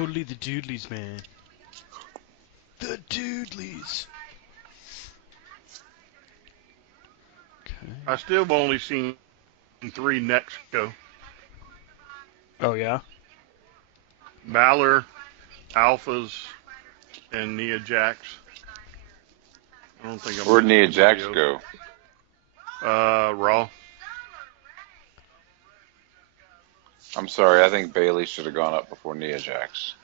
totally the Dudleys, man. The Dudleys. Okay. I still have only seen 3 necks go. Oh, yeah? Balor, Alphas, and Nia Jax. I don't think I'm Where'd missing Nia Jax anybody go? else. Raw. I'm sorry, I think Bailey should have gone up before Nia Jax.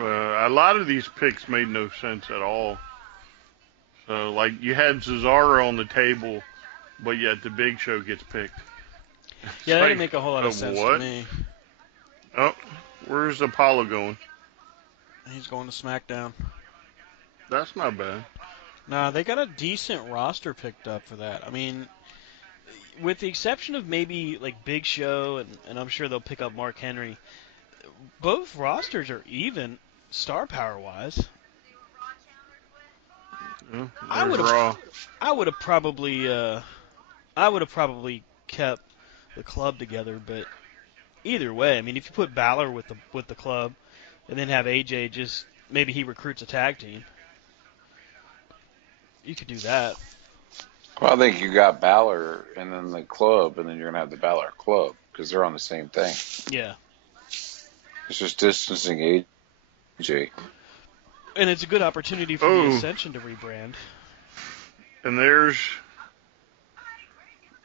A lot of these picks made no sense at all. So, like, you had Cesaro on the table, but yet the Big Show gets picked. Yeah, that didn't make a whole lot of sense what? to me. Oh, where's Apollo going? He's going to SmackDown. That's not bad. Nah, they got a decent roster picked up for that. I mean, with the exception of maybe like Big Show, and I'm sure they'll pick up Mark Henry, both rosters are even star power wise. I would have probably kept the club together, but either way, I mean, if you put Balor with the club, and then have AJ just maybe he recruits a tag team, you could do that. Well, I think you got Balor and then the club, and then you're going to have the Balor club because they're on the same thing. Yeah. It's just distancing AJ. And it's a good opportunity for the Ascension to rebrand. And there's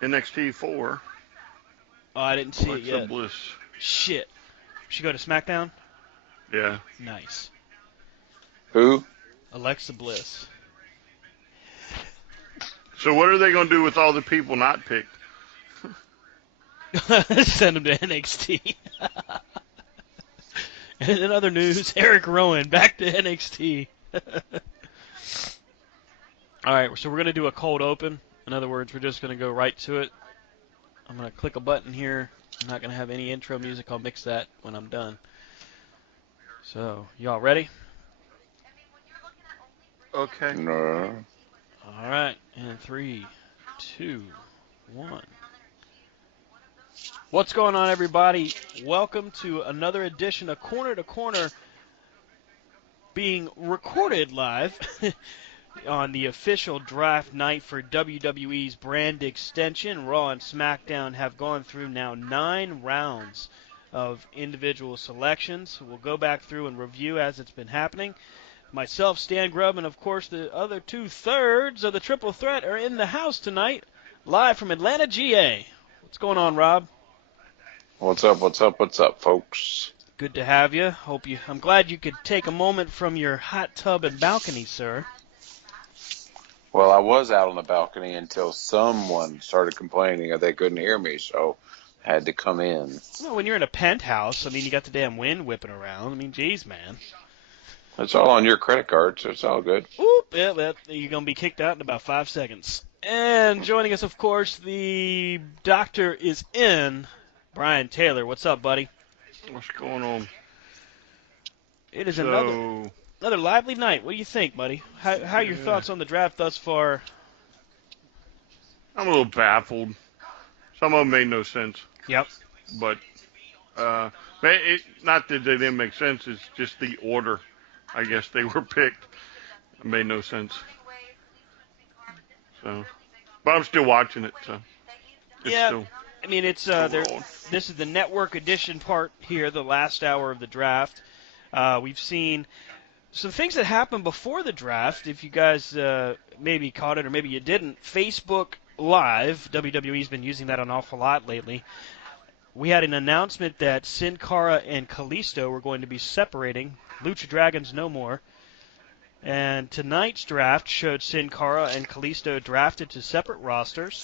NXT 4. Oh, I didn't see Alexa it yet. Bliss. Shit. She go to SmackDown? Yeah. Nice. Who? Alexa Bliss. So what are they going to do with all the people not picked? Send them to NXT. And in other news, Eric Rowan back to NXT. All right, so we're going to do a cold open. In other words, we're just going to go right to it. I'm going to click a button here. I'm not going to have any intro music. I'll mix that when I'm done. So, y'all ready? Okay. No. All right, and 3, 2, 1. What's going on, everybody? Welcome to another edition of Corner to Corner, being recorded live on the official draft night for WWE's brand extension. Raw and SmackDown have gone through now 9 rounds of individual selections. We'll go back through and review as it's been happening. Myself, Stan Grubb, and of course the other 2/3 of the Triple Threat are in the house tonight, live from Atlanta, GA. What's going on, Rob? What's up, folks? Good to have you. I'm glad you could take a moment from your hot tub and balcony, sir. Well, I was out on the balcony until someone started complaining that they couldn't hear me, so I had to come in. Well, when you're in a penthouse, I mean, you got the damn wind whipping around. I mean, geez, man. It's all on your credit card, so it's all good. Oop, yeah, you're going to be kicked out in about 5 seconds. And joining us, of course, the doctor is in, Brian Taylor. What's up, buddy? What's going on? It is another lively night. What do you think, buddy? How are your thoughts on the draft thus far? I'm a little baffled. Some of them made no sense. Yep. But not that they didn't make sense. It's just the order. I guess they were picked. It made no sense. So, but I'm still watching it. So, I mean, it's this is the network edition part here, the last hour of the draft. We've seen some things that happened before the draft. If you guys maybe caught it or maybe you didn't, Facebook Live, WWE's been using that an awful lot lately. We had an announcement that Sin Cara and Kalisto were going to be separating. Lucha Dragons no more. And tonight's draft showed Sin Cara and Kalisto drafted to separate rosters.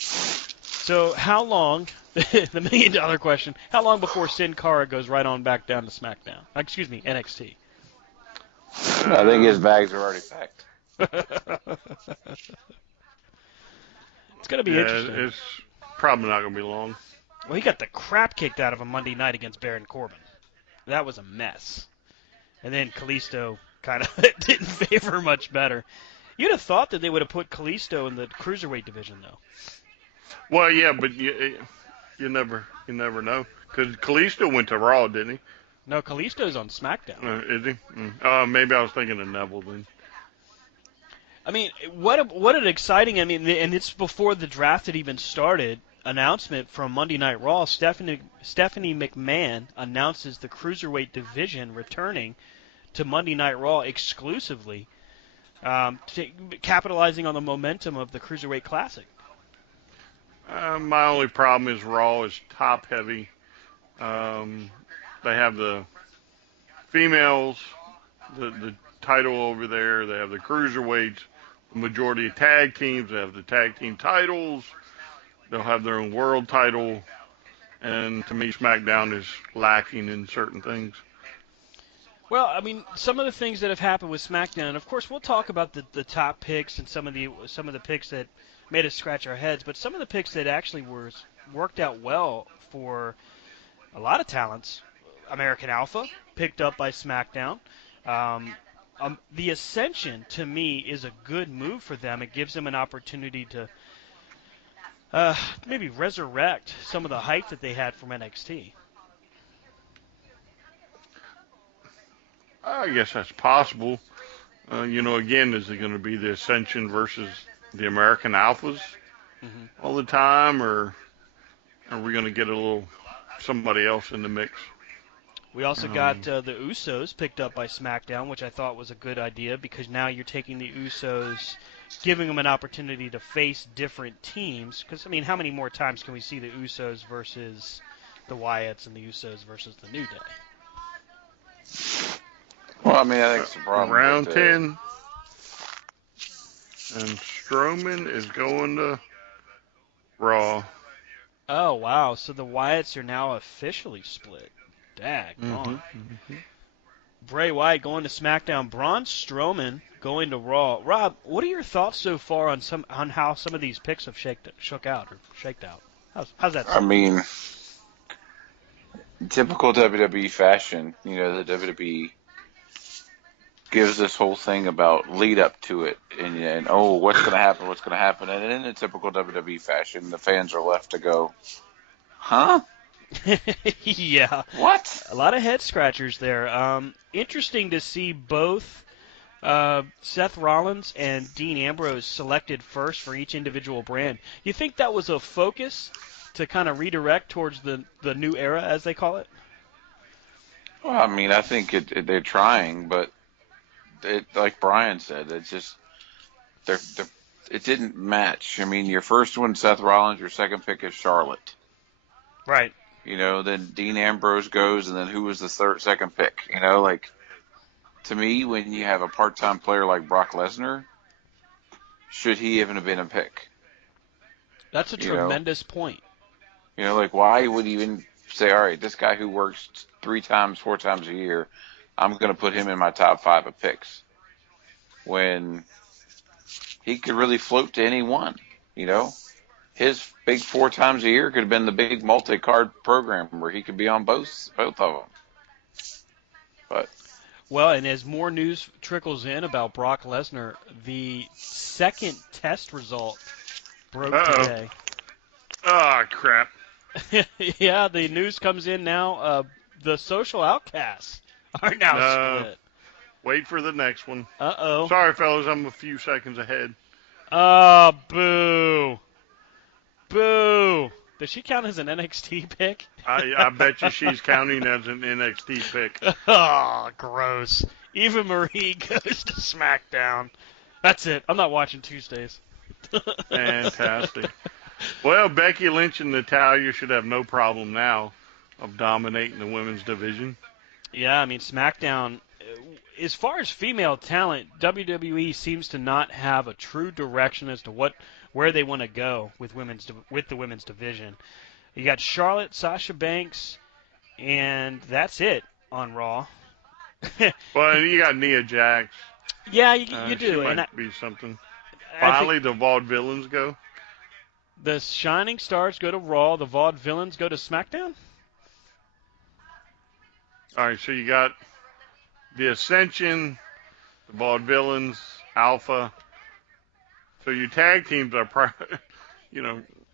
So how long, the million-dollar question, how long before Sin Cara goes right on back down to SmackDown? Excuse me, NXT. I think his bags are already packed. It's going to be interesting. It's probably not going to be long. Well, he got the crap kicked out of him Monday night against Baron Corbin. That was a mess. And then Kalisto kind of didn't favor much better. You'd have thought that they would have put Kalisto in the cruiserweight division, though. Well, yeah, but you never know. Because Kalisto went to Raw, didn't he? No, Kalisto's on SmackDown. Is he? Maybe I was thinking of Neville then. I mean, what an exciting! I mean, and it's before the draft had even started. Announcement from Monday Night Raw: Stephanie McMahon announces the cruiserweight division returning to Monday Night Raw exclusively, capitalizing on the momentum of the Cruiserweight Classic. My only problem is Raw is top heavy. They have the females, the title over there. They have the cruiserweights, the majority of tag teams. They have the tag team titles. They'll have their own world title. And to me, SmackDown is lacking in certain things. Well, I mean, some of the things that have happened with SmackDown. Of course, we'll talk about the top picks and some of the picks that made us scratch our heads. But some of the picks that actually worked out well for a lot of talents. American Alpha picked up by SmackDown. The Ascension, to me, is a good move for them. It gives them an opportunity to maybe resurrect some of the hype that they had from NXT. I guess that's possible. Again, is it going to be the Ascension versus the American Alphas all the time, or are we going to get a little somebody else in the mix? We also got the Usos picked up by SmackDown, which I thought was a good idea because now you're taking the Usos, giving them an opportunity to face different teams. Because, I mean, how many more times can we see the Usos versus the Wyatts and the Usos versus the New Day? Well, I mean, I think it's a problem. Round 10. And Strowman is going to Raw. Oh, wow. So the Wyatts are now officially split. Daggone. Bray Wyatt going to SmackDown. Braun Strowman going to Raw. Rob, what are your thoughts so far on how some of these picks have shaked out? How's that? I mean, typical WWE fashion. The WWE gives this whole thing about lead up to it, and what's going to happen, and in a typical WWE fashion, the fans are left to go, huh? Yeah. What? A lot of head scratchers there. Interesting to see both Seth Rollins and Dean Ambrose selected first for each individual brand. You think that was a focus to kind of redirect towards the new era, as they call it? Well, I mean, I think they're trying, but like Brian said, it's just it didn't match. I mean, your first one, Seth Rollins, your second pick is Charlotte. Right. Then Dean Ambrose goes, and then who was the second pick? To me, when you have a part-time player like Brock Lesnar, should he even have been a pick? That's a tremendous point. Why would you even say, all right, this guy who works 3 times, 4 times a year, I'm going to put him in my top 5 of picks, when he could really float to any one, His big 4 times a year could have been the big multi-card program where he could be on both of them. But well, and as more news trickles in about Brock Lesnar, the second test result broke today. Oh, crap. Yeah, the news comes in now. The social outcasts are now split. Wait for the next one. Uh-oh. Sorry, fellas, I'm a few seconds ahead. Oh, boo. Boo! Does she count as an NXT pick? I bet you she's counting as an NXT pick. Oh, gross. Eva Marie goes to SmackDown. That's it. I'm not watching Tuesdays. Fantastic. Well, Becky Lynch and Natalya should have no problem now of dominating the women's division. Yeah, I mean, SmackDown, as far as female talent, WWE seems to not have a true direction as to where they want to go with the women's division. You got Charlotte, Sasha Banks, and that's it on Raw. Well, you got Nia Jax. Yeah, you do. She might be something. Finally, the Vaudevillains go. The Shining Stars go to Raw. The Vaudevillains go to SmackDown. All right, so you got the Ascension, the Vaudevillains, Alpha. So your tag teams are,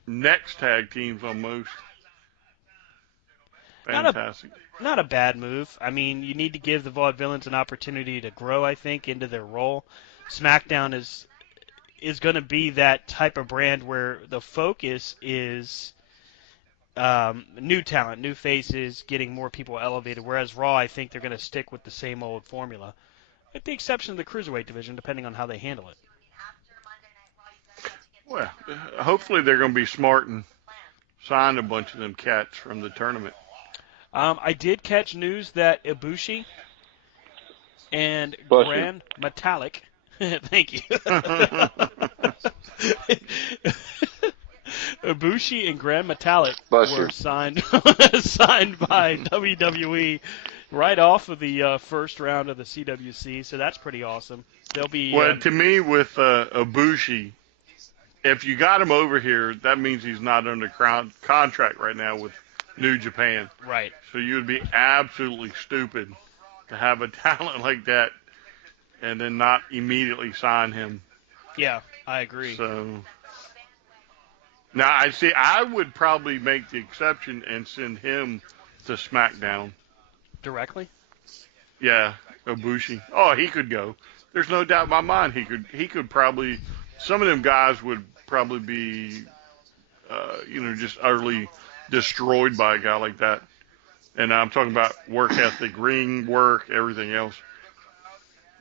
next tag teams almost. Not a fantastic. not a bad move. I mean, you need to give the Vaudevillains an opportunity to grow, I think, into their role. SmackDown is going to be that type of brand where the focus is new talent, new faces, getting more people elevated. Whereas Raw, I think they're going to stick with the same old formula, with the exception of the cruiserweight division, depending on how they handle it. Well, hopefully they're going to be smart and sign a bunch of them cats from the tournament. I did catch news that Ibushi and Bless you. Gran Metalik, thank you. Ibushi and Gran Metalik Bless were you. signed by WWE right off of the first round of the CWC, so that's pretty awesome. They'll be Well, to me, with Ibushi, if you got him over here, that means he's not under contract right now with New Japan. right. So you would be absolutely stupid to have a talent like that and then not immediately sign him. Yeah, I agree. So now I see. I would probably make the exception and send him to SmackDown. Directly? Yeah, Ibushi. Oh, he could go. There's no doubt in my mind he could. He could probably. Some of them guys would probably be, just utterly destroyed by a guy like that. And I'm talking about work ethic, ring work, everything else.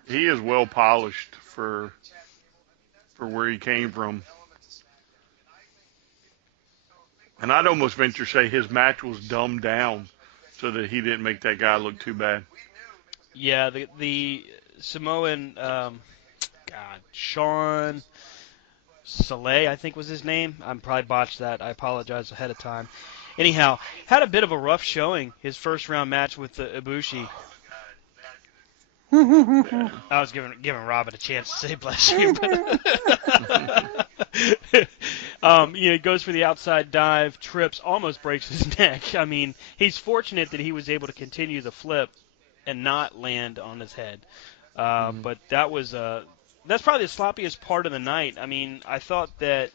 He is well polished for where he came from. And I'd almost venture to say his match was dumbed down so that he didn't make that guy look too bad. Yeah, the Samoan, Sean Soleil, I think was his name. I'm probably botched that. I apologize ahead of time. Anyhow, had a bit of a rough showing his first round match with Ibushi. I was giving Robin a chance to say bless you. He goes for the outside dive, trips, almost breaks his neck. I mean, he's fortunate that he was able to continue the flip and not land on his head. But that's probably the sloppiest part of the night. I mean, I thought the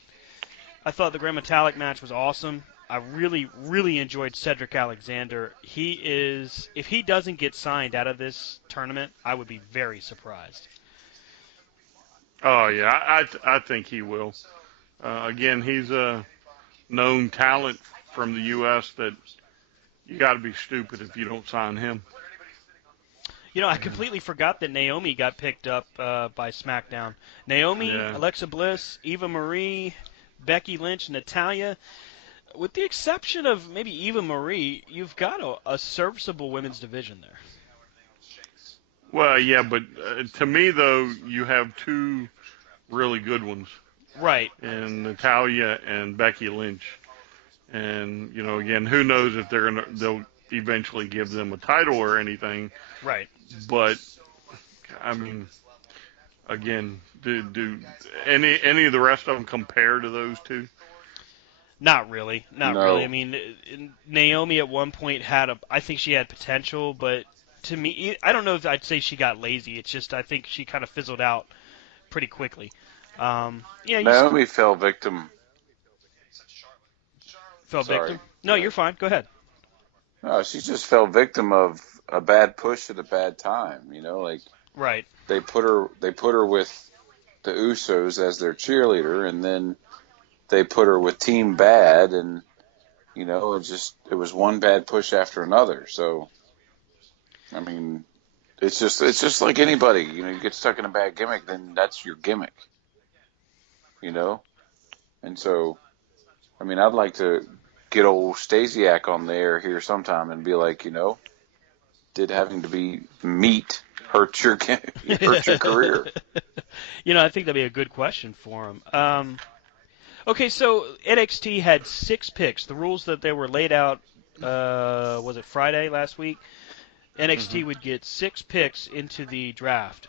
Grand Metallic match was awesome. I really, really enjoyed Cedric Alexander. If he doesn't get signed out of this tournament, I would be very surprised. Oh yeah, I think he will. Again, he's a known talent from the U.S. that you got to be stupid if you don't sign him. I completely forgot that Naomi got picked up by SmackDown. Naomi, Yeah. Alexa Bliss, Eva Marie, Becky Lynch, Natalya. With the exception of maybe Eva Marie, you've got a serviceable women's division there. Well, yeah, but to me though, you have two really good ones, Right. and Natalya and Becky Lynch. And again, who knows if they'll eventually give them a title or anything. Right. But I mean, again, do any of the rest of them compare to those two? Not really. Not No. really. I mean, Naomi at one point I think she had potential, but to me, I don't know if I'd say she got lazy. It's just I think she kind of fizzled out pretty quickly. Naomi fell victim. Fell Sorry. victim. No, you're fine. Go ahead. No, she just fell victim of a bad push at a bad time. Like Right. they put her with the Usos as their cheerleader, and then they put her with Team Bad, and it was one bad push after another. So, I mean, it's just like anybody. You get stuck in a bad gimmick, then that's your gimmick. And so, I mean, I'd like to get old Stasiak on there here sometime and be like, did having to be meat hurt your career? I think that'd be a good question for him. Okay, so NXT had 6 picks. The rules that they were laid out, was it Friday last week? NXT would get 6 picks into the draft.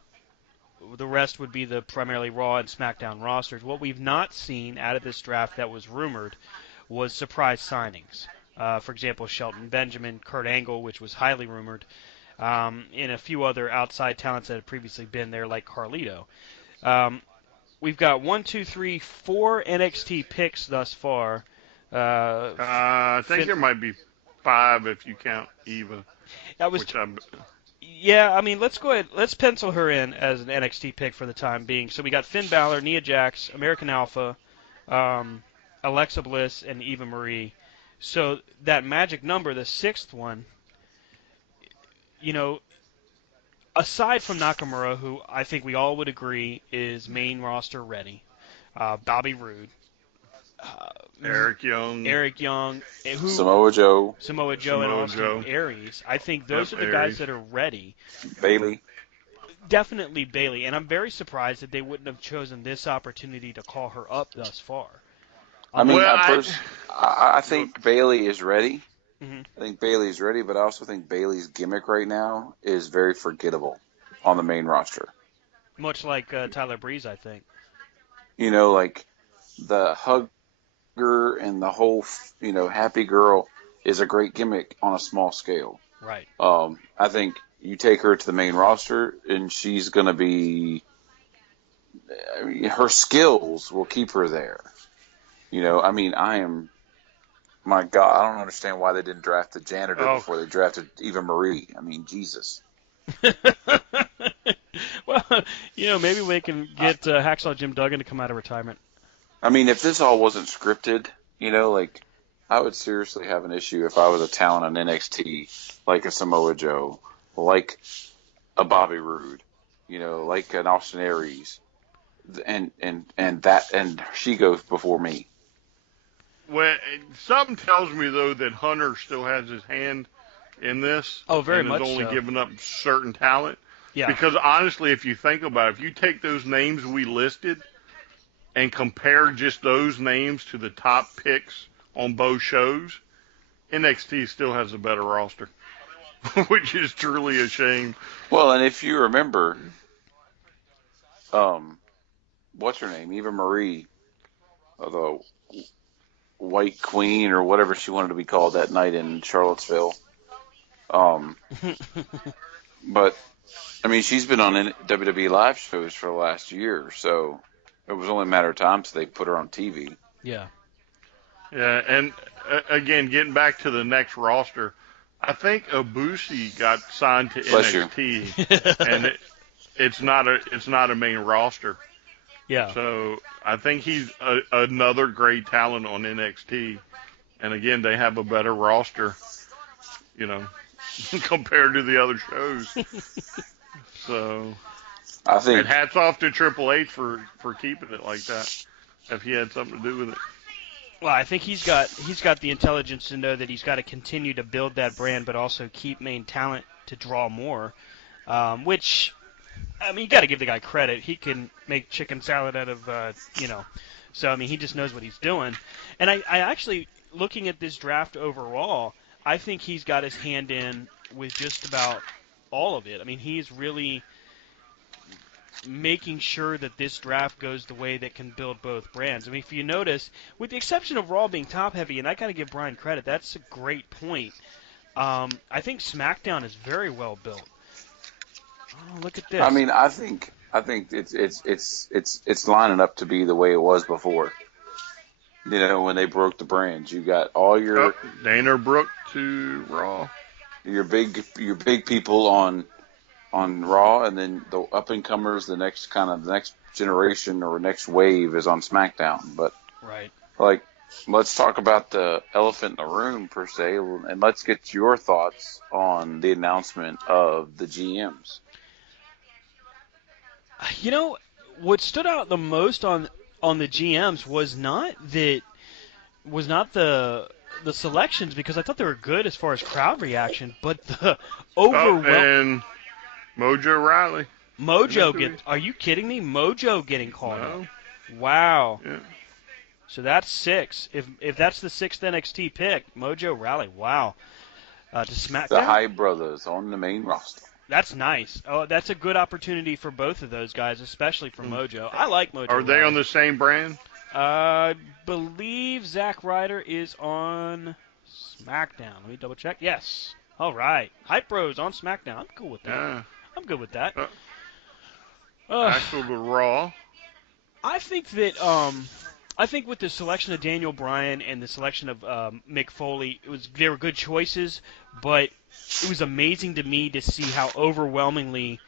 The rest would be the primarily Raw and SmackDown rosters. What we've not seen out of this draft that was rumored was surprise signings. For example, Shelton Benjamin, Kurt Angle, which was highly rumored, and a few other outside talents that had previously been there, like Carlito. We've got 4 NXT picks thus far. I think there might be 5 if you count Eva, That was which I Yeah, I mean, let's go ahead. Let's pencil her in as an NXT pick for the time being. So we got Finn Balor, Nia Jax, American Alpha, um, Alexa Bliss, and Eva Marie. So that magic number, the sixth one, you know, aside from Nakamura, who I think we all would agree is main roster ready, Bobby Roode, uh, Eric Young, Eric Young, who Samoa Joe, Samoa Joe, and Samoa Austin Joe, Aries. I think yep, those are the guys Aries. that are ready. Bailey. Definitely Bailey, and I'm very surprised that they wouldn't have chosen this opportunity to call her up thus far. I mean, Well, I think Bailey is ready. Mhm. I think Bailey is ready, but I also think Bailey's gimmick right now is very forgettable on the main roster. Much like Tyler Breeze, I think. You know, like the hugger and the whole, happy girl is a great gimmick on a small scale. Right. I think you take her to the main roster and she's going to be, I mean, her skills will keep her there. My God, I don't understand why they didn't draft the janitor oh, before they drafted Eva Marie. I mean, Jesus. Well, maybe we can get Hacksaw Jim Duggan to come out of retirement. I mean, if this all wasn't scripted, like I would seriously have an issue if I was a talent on NXT, like a Samoa Joe, like a Bobby Roode, like an Austin Aries, and she goes before me. well, something tells me though that Hunter still has his hand in this, Oh, very and is much only so. giving up certain talent. Yeah. Because honestly, if you think about it, if you take those names we listed and compare just those names to the top picks on both shows, NXT still has a better roster, which is truly a shame. Well, and if you remember, what's her name, Eva Marie, the White Queen or whatever she wanted to be called that night in Charlottesville. But I mean, she's been on WWE live shows for the last year, so it was only a matter of time till they put her on TV. Yeah. Yeah, and again, getting back to the next roster, I think Ibushi got signed to Bless you. NXT, and it's not a main roster. Yeah. So I think he's another great talent on NXT, and again, they have a better roster, you know, compared to the other shows. So, I and think hats off to Triple H for keeping it like that, if he had something to do with it. Well, I think he's got the intelligence to know that he's got to continue to build that brand, but also keep main talent to draw more. Which, I mean, you got to give the guy credit. He can make chicken salad out of, So I mean, he just knows what he's doing. And I actually, looking at this draft overall, I think he's got his hand in with just about all of it. I mean, he's really making sure that this draft goes the way that can build both brands. I mean, if you notice, with the exception of Raw being top heavy, and I got to give Brian credit, that's a great point. I think SmackDown is very well built. Oh, look at this. I mean, I think it's lining up to be the way it was before. When they broke the brands, you got all your Dana Brooke to Raw. your big people on Raw, and then the up and comers, the next generation or next wave is on SmackDown. But Right. like, let's talk about the elephant in the room per se, and let's get your thoughts on the announcement of the GMs. What stood out the most on the GMs was not the selections, because I thought they were good as far as crowd reaction, but the overwhelming And Mojo Riley. Are you kidding me? Mojo getting called No. up. Wow. Yeah. So that's 6. If that's the 6th NXT pick, Mojo Riley. Wow. To SmackDown. The Hyde brothers on the main roster. That's nice. Oh, that's a good opportunity for both of those guys, especially for Mojo. I like Mojo. Are they Riley. on the same brand? I believe Zack Ryder is on SmackDown. Let me double check. Yes. All right. Hype Bros on SmackDown. I'm cool with that. Yeah. I'm good with that. Axel to Raw. I think that I think with the selection of Daniel Bryan and the selection of Mick Foley, they were good choices, but it was amazing to me to see how overwhelmingly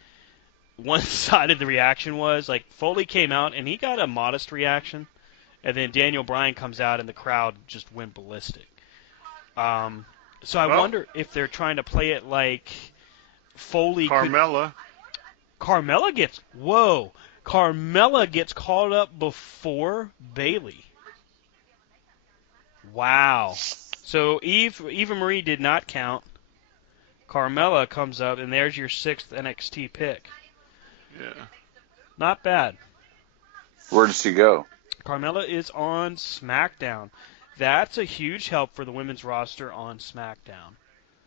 one-sided the reaction was. Like, Foley came out and he got a modest reaction, and then Daniel Bryan comes out and the crowd just went ballistic. So I Well, wonder if they're trying to play it like Foley Carmella. Carmella gets called up before Bayley. Wow. So Eva Marie did not count. Carmella comes up, and there's your 6th NXT pick. Yeah. Not bad. Where does she go? Carmella is on SmackDown. That's a huge help for the women's roster on SmackDown.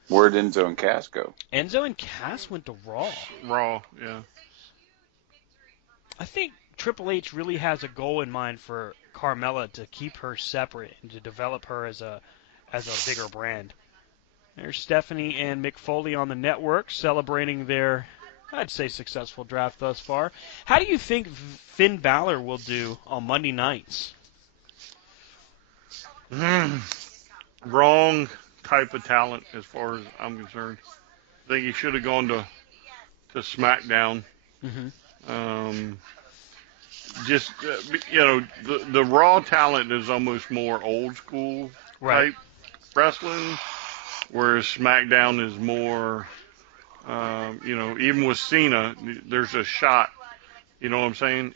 Where did Enzo and Cass go? Enzo and Cass went to Raw. Raw, yeah. I think Triple H really has a goal in mind for Carmella to keep her separate and to develop her as a bigger brand. There's Stephanie and Mick Foley on the network celebrating their, I'd say, successful draft thus far. How do you think Finn Balor will do on Monday nights? Wrong type of talent as far as I'm concerned. I think he should have gone to SmackDown. Mm-hmm. Just the Raw talent is almost more old school Right. type wrestling, whereas SmackDown is more, even with Cena, there's a shot. You know what I'm saying?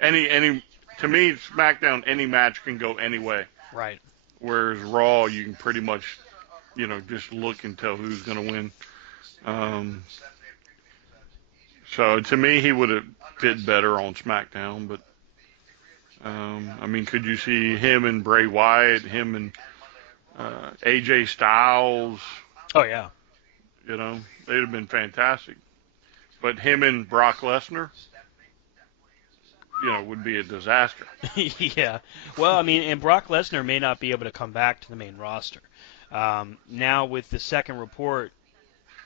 To me, SmackDown, any match can go any way. Right. Whereas Raw, you can pretty much, just look and tell who's going to win. So to me, he would have fit better on SmackDown. But could you see him and Bray Wyatt, him and AJ Styles? Oh yeah. They'd have been fantastic. But him and Brock Lesnar, would be a disaster. Yeah. Well, and Brock Lesnar may not be able to come back to the main roster. Now with the second report,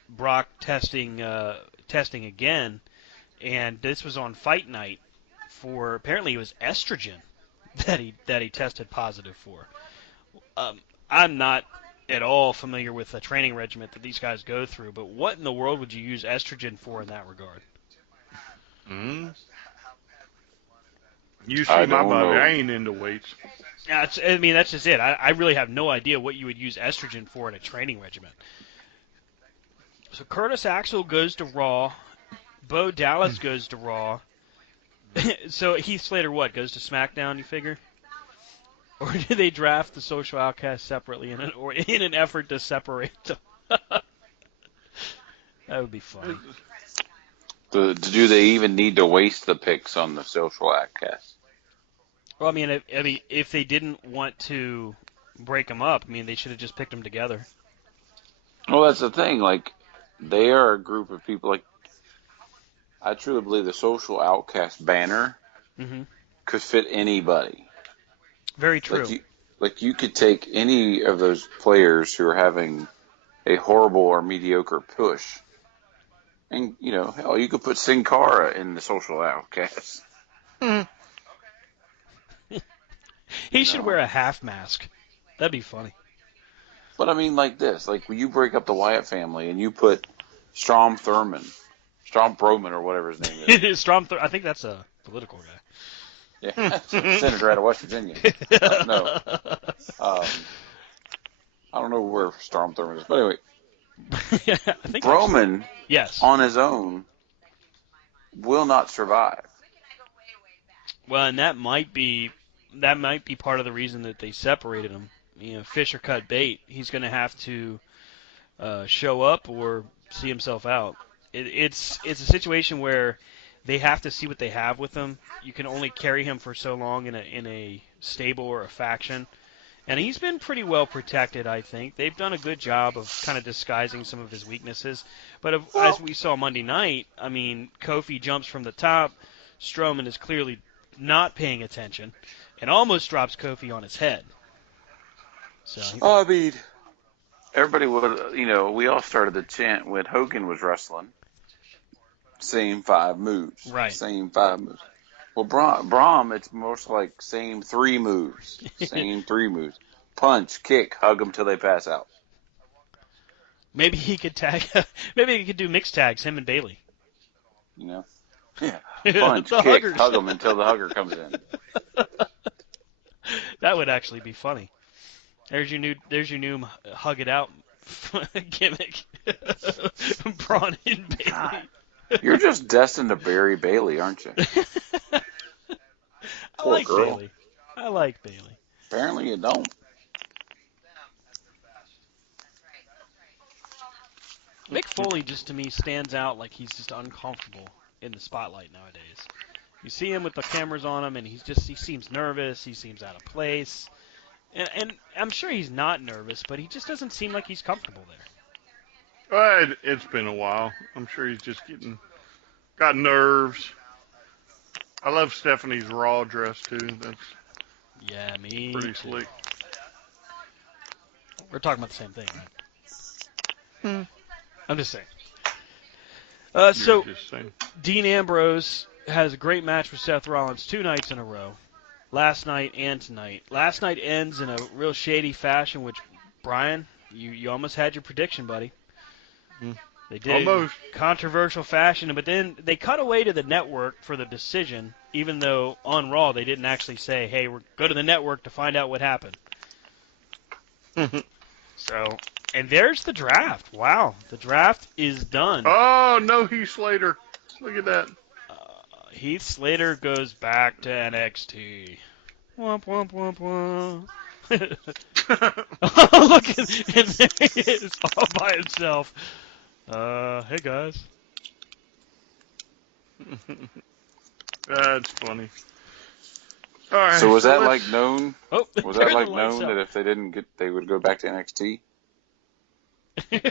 Brock testing again, and this was on Fight Night for, apparently it was estrogen that he tested positive for. I'm not at all familiar with the training regimen that these guys go through, but what in the world would you use estrogen for in that regard? You see my body. I ain't into weights. Yeah, that's just it. I really have no idea what you would use estrogen for in a training regimen. So Curtis Axel goes to Raw. Bo Dallas goes to Raw. So Heath Slater goes to SmackDown, you figure? Or do they draft the Social Outcasts separately in an effort to separate them? That would be funny. Do they even need to waste the picks on the Social Outcasts? Well, if they didn't want to break them up, they should have just picked them together. Well, that's the thing. They are a group of people. I truly believe the Social Outcast banner could fit anybody. Very true. You could take any of those players who are having a horrible or mediocre push, and hell, you could put Sin Cara in the Social Outcasts. He should wear a half mask. That'd be funny. But like this, when you break up the Wyatt family and you put Strom Thurmond, or whatever his name is. I think that's a political guy. Yeah, senator out of West Virginia. No. I don't know where Strom Thurmond is. But anyway, I think Roman, yes, on his own, will not survive. Well, and that might be part of the reason that they separated him. Fish or cut bait. He's going to have to show up or see himself out. It's a situation where they have to see what they have with him. You can only carry him for so long in a stable or a faction. And he's been pretty well protected, I think. They've done a good job of kind of disguising some of his weaknesses. But as we saw Monday night, Kofi jumps from the top. Strowman is clearly not paying attention and almost drops Kofi on his head. So everybody would, we all started the chant when Hogan was wrestling. Same 5 moves. Right. Same 5 moves. Well, Braum, it's most like same three moves. Same three moves. Punch, kick, hug them till they pass out. Maybe he could tag. Maybe he could do mixed tags, him and Bailey. You know? Yeah. Punch, The kick, huggers. hug them until the hugger comes in. That would actually be funny. There's your new hug it out gimmick. Braun and Bailey. God, you're just destined to bury Bailey, aren't you? I Poor like girl. Bailey. I like Bailey. Apparently you don't. Mick Foley just to me stands out like he's just uncomfortable in the spotlight nowadays. You see him with the cameras on him, and he seems nervous. He seems out of place, and I'm sure he's not nervous, but he just doesn't seem like he's comfortable there. It's been a while. I'm sure he's just got nerves. I love Stephanie's Raw dress too. That's Yeah, me pretty too. slick. We're talking about the same thing, right? Hmm. I'm just saying. You're So just saying. Dean Ambrose has a great match with Seth Rollins 2 nights in a row. Last night and tonight. Last night ends in a real shady fashion, which, Brian, you almost had your prediction, buddy. They did Almost. controversial fashion, but then they cut away to the network for the decision, even though on Raw they didn't actually say, hey, go to the network to find out what happened. So, and there's the draft. Wow, the draft is done. Oh, no, Heath Slater. Look at that. Heath Slater goes back to NXT. Womp, womp, womp, womp. Look, and there he is, all by himself. Hey guys. That's funny. All right. So was that let's- like known? Oh, Was that turn like the lights known up. that if they didn't get, they would go back to NXT?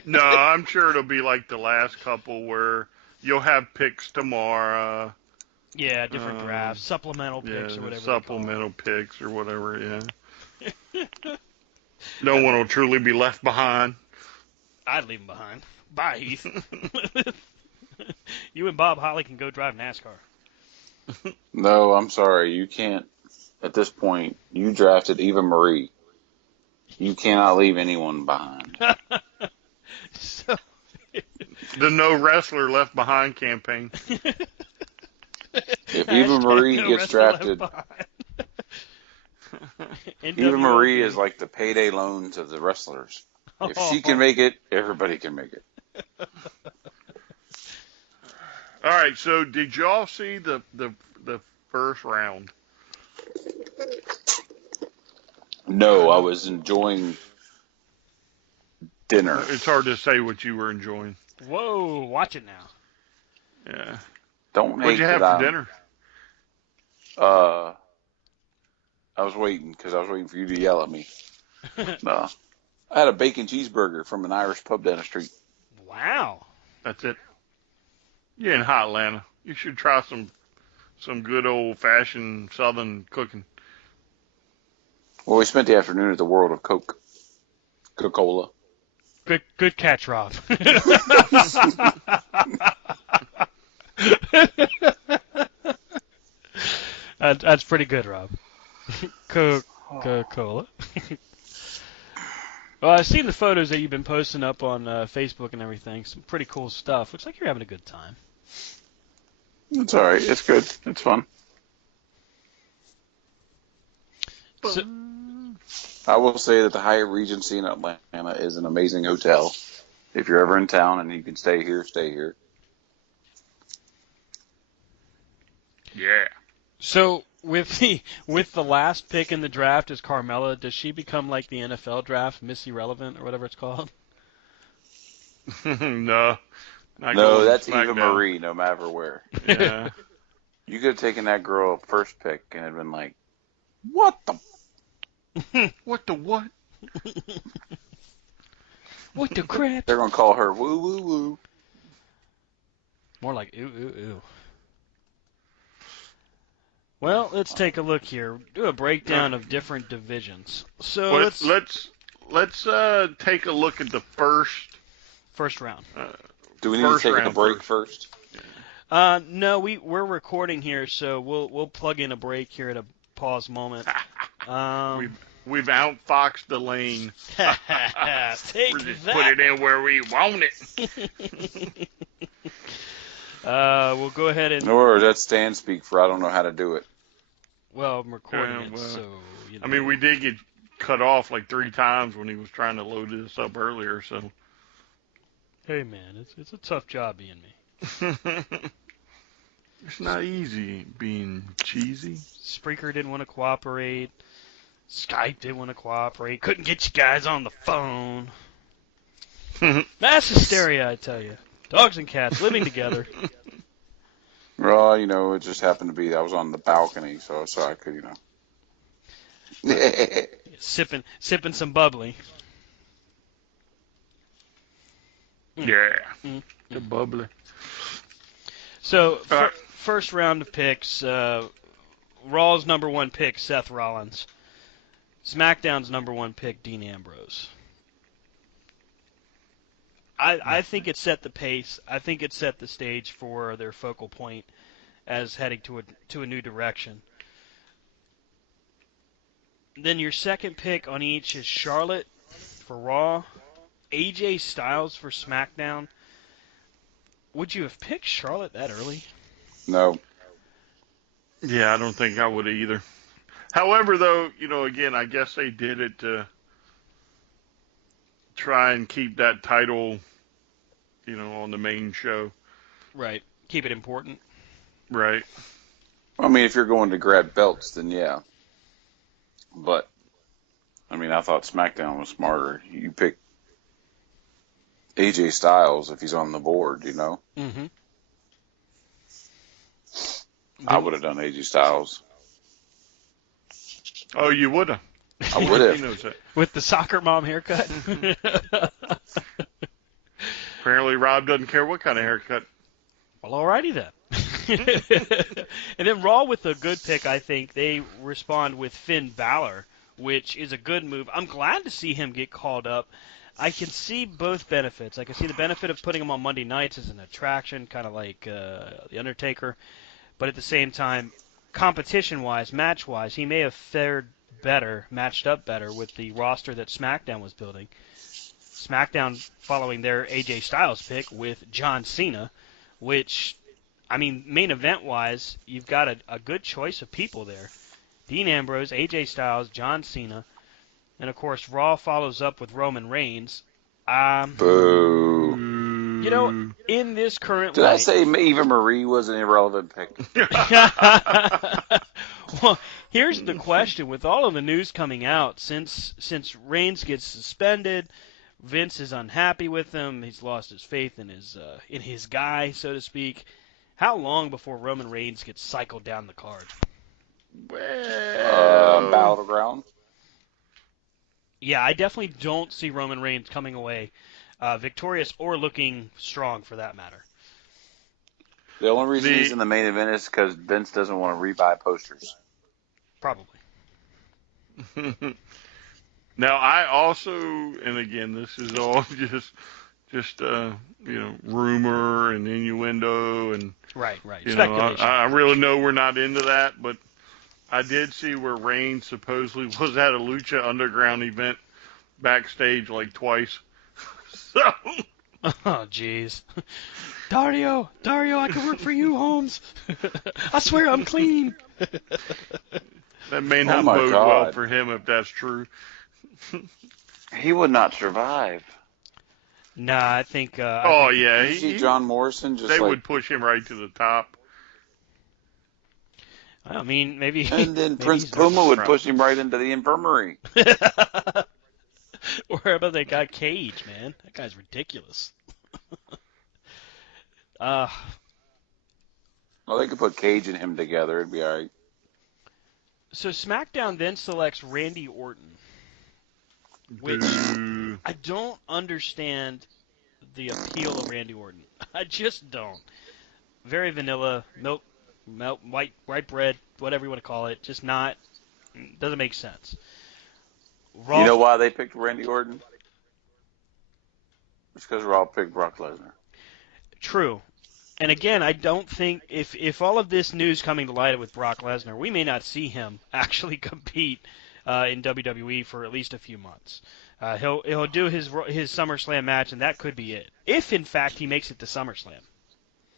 No, I'm sure it'll be like the last couple where you'll have picks tomorrow. Yeah, different drafts, supplemental picks or whatever. Supplemental picks or whatever, yeah. No one will truly be left behind. I'd leave him behind. Bye, Heath. You and Bob Holly can go drive NASCAR. No, I'm sorry. You can't. At this point, you drafted Eva Marie. You cannot leave anyone behind. So, The No Wrestler Left Behind campaign. If Eva Marie no gets wrestler left drafted, behind. Eva Marie NWO. is like the payday loans of the wrestlers. If she Oh. can make it, everybody can make it. All right, so did y'all see the first round? No, I was enjoying dinner. It's hard to say what you were enjoying. Whoa, watch it now. Yeah. Don't What'd hate you have that for dinner? I was waiting because I was waiting for you to yell at me. No, I had a bacon cheeseburger from an Irish pub down the street. Wow. That's it. You're in hot Atlanta. You should try some good old fashioned Southern cooking. Well, we spent the afternoon at the World of Coca-Cola. Good catch, Rob. That's pretty good, Rob. Coca-Cola. Well, I've seen the photos that you've been posting up on Facebook and everything. Some pretty cool stuff. Looks like you're having a good time. It's all right. It's good. It's fun. So, I will say that the Hyatt Regency in Atlanta is an amazing hotel. If you're ever in town and you can stay here, stay here. Yeah. so with the last pick in the draft is Carmella, does she become like the NFL draft, Miss Irrelevant or whatever it's called? No. Not No, going that's SmackDown. Eva Marie, no matter where. Yeah. You could have taken that girl first pick and had been like, what the? What the what? What the crap? They're going to call her woo, woo, woo. More like ooh ooh ooh. Well, let's take a look here. Do a breakdown of different divisions. So Let's take a look at the first first round. Do we need to First take a round break first? No, we're recording here, so we'll plug in a break here at a pause moment. We've outfoxed the lane. Take We're just that. put it in where we want it. We'll go ahead and. Or that's Stan speak for I don't know how to do it. Well, I'm recording it, well, so you know. I mean, we did get cut off like 3 times when he was trying to load this up earlier. So. Hey man, it's a tough job being me. It's not easy being cheesy. Spreaker didn't want to cooperate. Skype didn't want to cooperate. Couldn't get you guys on the phone. Mass hysteria, I tell you. Dogs and cats living together. Well, it just happened to be I was on the balcony, so I could, Sipping some bubbly. Yeah, the bubbly. So, first round of picks. Raw's number 1 pick, Seth Rollins. SmackDown's number 1 pick, Dean Ambrose. I think it set the pace. I think it set the stage for their focal point as heading to a new direction. Then your second pick on each is Charlotte for Raw, AJ Styles for SmackDown. Would you have picked Charlotte that early? No. Yeah, I don't think I would either. However, though, again, I guess they did it to try and keep that title, on the main show. Right. Keep it important. Right. I mean, if you're going to grab belts, then yeah. But, I thought SmackDown was smarter. You pick AJ Styles if he's on the board, Mm-hmm. I would have done AJ Styles. Oh, you would have. I would have. He knows that. With the soccer mom haircut? Apparently, Rob doesn't care what kind of haircut. Well, alrighty then. And then Raw with a good pick, I think. They respond with Finn Balor, which is a good move. I'm glad to see him get called up. I can see both benefits. I can see the benefit of putting him on Monday nights as an attraction, kind of like The Undertaker. But at the same time, competition-wise, match-wise, he may have fared better, matched up better with the roster that SmackDown was building. SmackDown following their AJ Styles pick with John Cena, which, main event-wise, you've got a good choice of people there. Dean Ambrose, AJ Styles, John Cena, and of course Raw follows up with Roman Reigns. Boo. In this current Did light, I say Eva Marie was an irrelevant pick? Well, here's the question: with all of the news coming out, since Reigns gets suspended, Vince is unhappy with him. He's lost his faith in his guy, so to speak. How long before Roman Reigns gets cycled down the card? Battleground. Yeah, I definitely don't see Roman Reigns coming away victorious or looking strong, for that matter. The only reason he's in the main event is because Vince doesn't want to rebuy posters. Probably. Now, I also, and again, this is all just rumor and innuendo, and right. Speculation. I really know we're not into that, but I did see where Reigns supposedly was at a Lucha Underground event backstage like twice. So. Oh, jeez. Dario, I can work for you, Holmes. I swear I'm clean. That may not bode well for him if that's true. He would not survive. Nah, I think. Yeah. You see John Morrison just they would push him right to the top. Maybe. And then Prince Puma would push him right into the infirmary. Or how about that guy Cage, man? That guy's ridiculous. Well, they could put Cage and him together. It'd be all right. So SmackDown then selects Randy Orton, which I don't understand the appeal of Randy Orton. I just don't. Very vanilla, milk, white bread, whatever you want to call it. Just doesn't make sense. You know why they picked Randy Orton? It's because Raw picked Brock Lesnar. True. And again, I don't think if all of this news coming to light with Brock Lesnar, we may not see him actually compete in WWE for at least a few months. He'll do his SummerSlam match, and that could be it. If in fact he makes it to SummerSlam.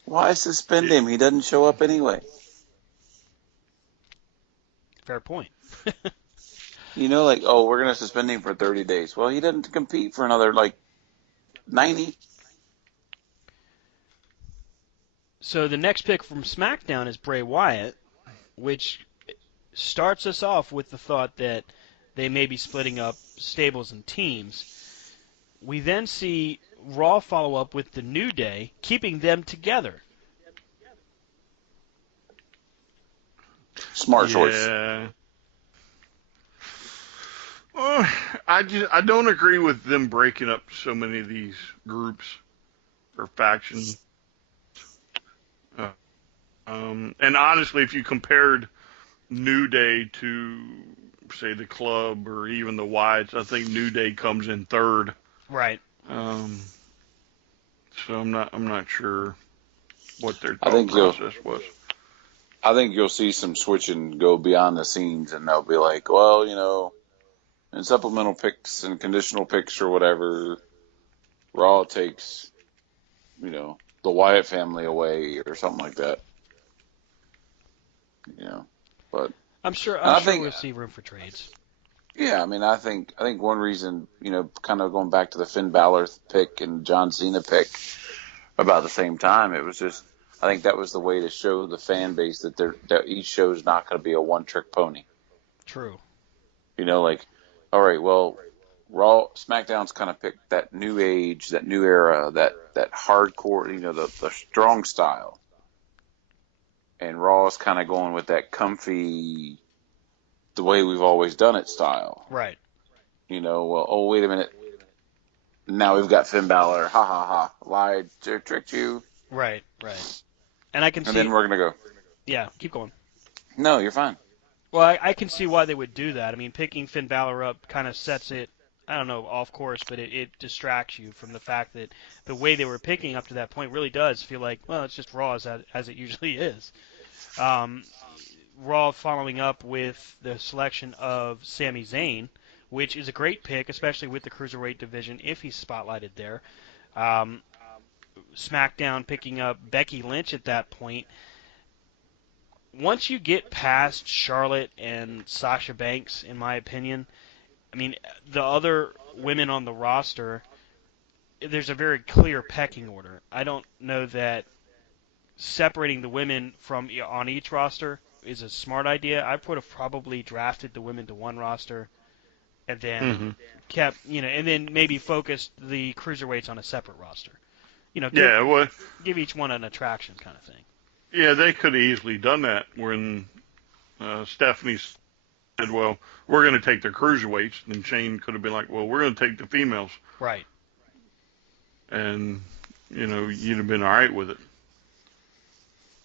Why suspend him? He doesn't show up anyway. Fair point. Like, oh, we're going to suspend him for 30 days. Well, he doesn't compete for another, 90. So the next pick from Smackdown is Bray Wyatt, which starts us off with the thought that they may be splitting up stables and teams. We then see Raw follow up with the New Day, keeping them together. Smart choice. Yeah. I don't agree with them breaking up so many of these groups or factions. And honestly, if you compared New Day to, say, the Club or even the Wyatts, I think New Day comes in third. Right. So I'm not sure what their thought process was. I think you'll see some switching go beyond the scenes, and they'll be like, well, in supplemental picks and conditional picks or whatever, Raw takes, the Wyatt family away or something like that. But I'm sure we'll see room for trades. Yeah, I think one reason, kind of going back to the Finn Balor pick and John Cena pick about the same time, it was just, I think that was the way to show the fan base that each show is not going to be a one-trick pony. True. All right, well, Raw, SmackDown's kind of picked that new age, that new era, that hardcore, the strong style. And Raw's kind of going with that comfy, the way we've always done it style. Right. Oh, wait a minute. Now we've got Finn Balor. Ha, ha, ha. Lied, tricked you. Right. And I can see... And then we're going to go. Yeah, keep going. No, you're fine. Well, I can see why they would do that. Picking Finn Balor up kind of sets it, I don't know, off course, but it distracts you from the fact that the way they were picking up to that point really does feel like, well, it's just Raw as it usually is. Raw following up with the selection of Sami Zayn, which is a great pick, especially with the Cruiserweight division, if he's spotlighted there. SmackDown picking up Becky Lynch at that point. Once you get past Charlotte and Sasha Banks, in my opinion, the other women on the roster, there's a very clear pecking order. I don't know that separating the women from on each roster is a smart idea. I would have probably drafted the women to one roster and then kept, and then maybe focused the cruiserweights on a separate roster. Give each one an attraction kind of thing. Yeah, they could have easily done that when Stephanie said, well, we're going to take the cruiserweights. And Shane could have been like, well, we're going to take the females. Right. And, you'd have been all right with it.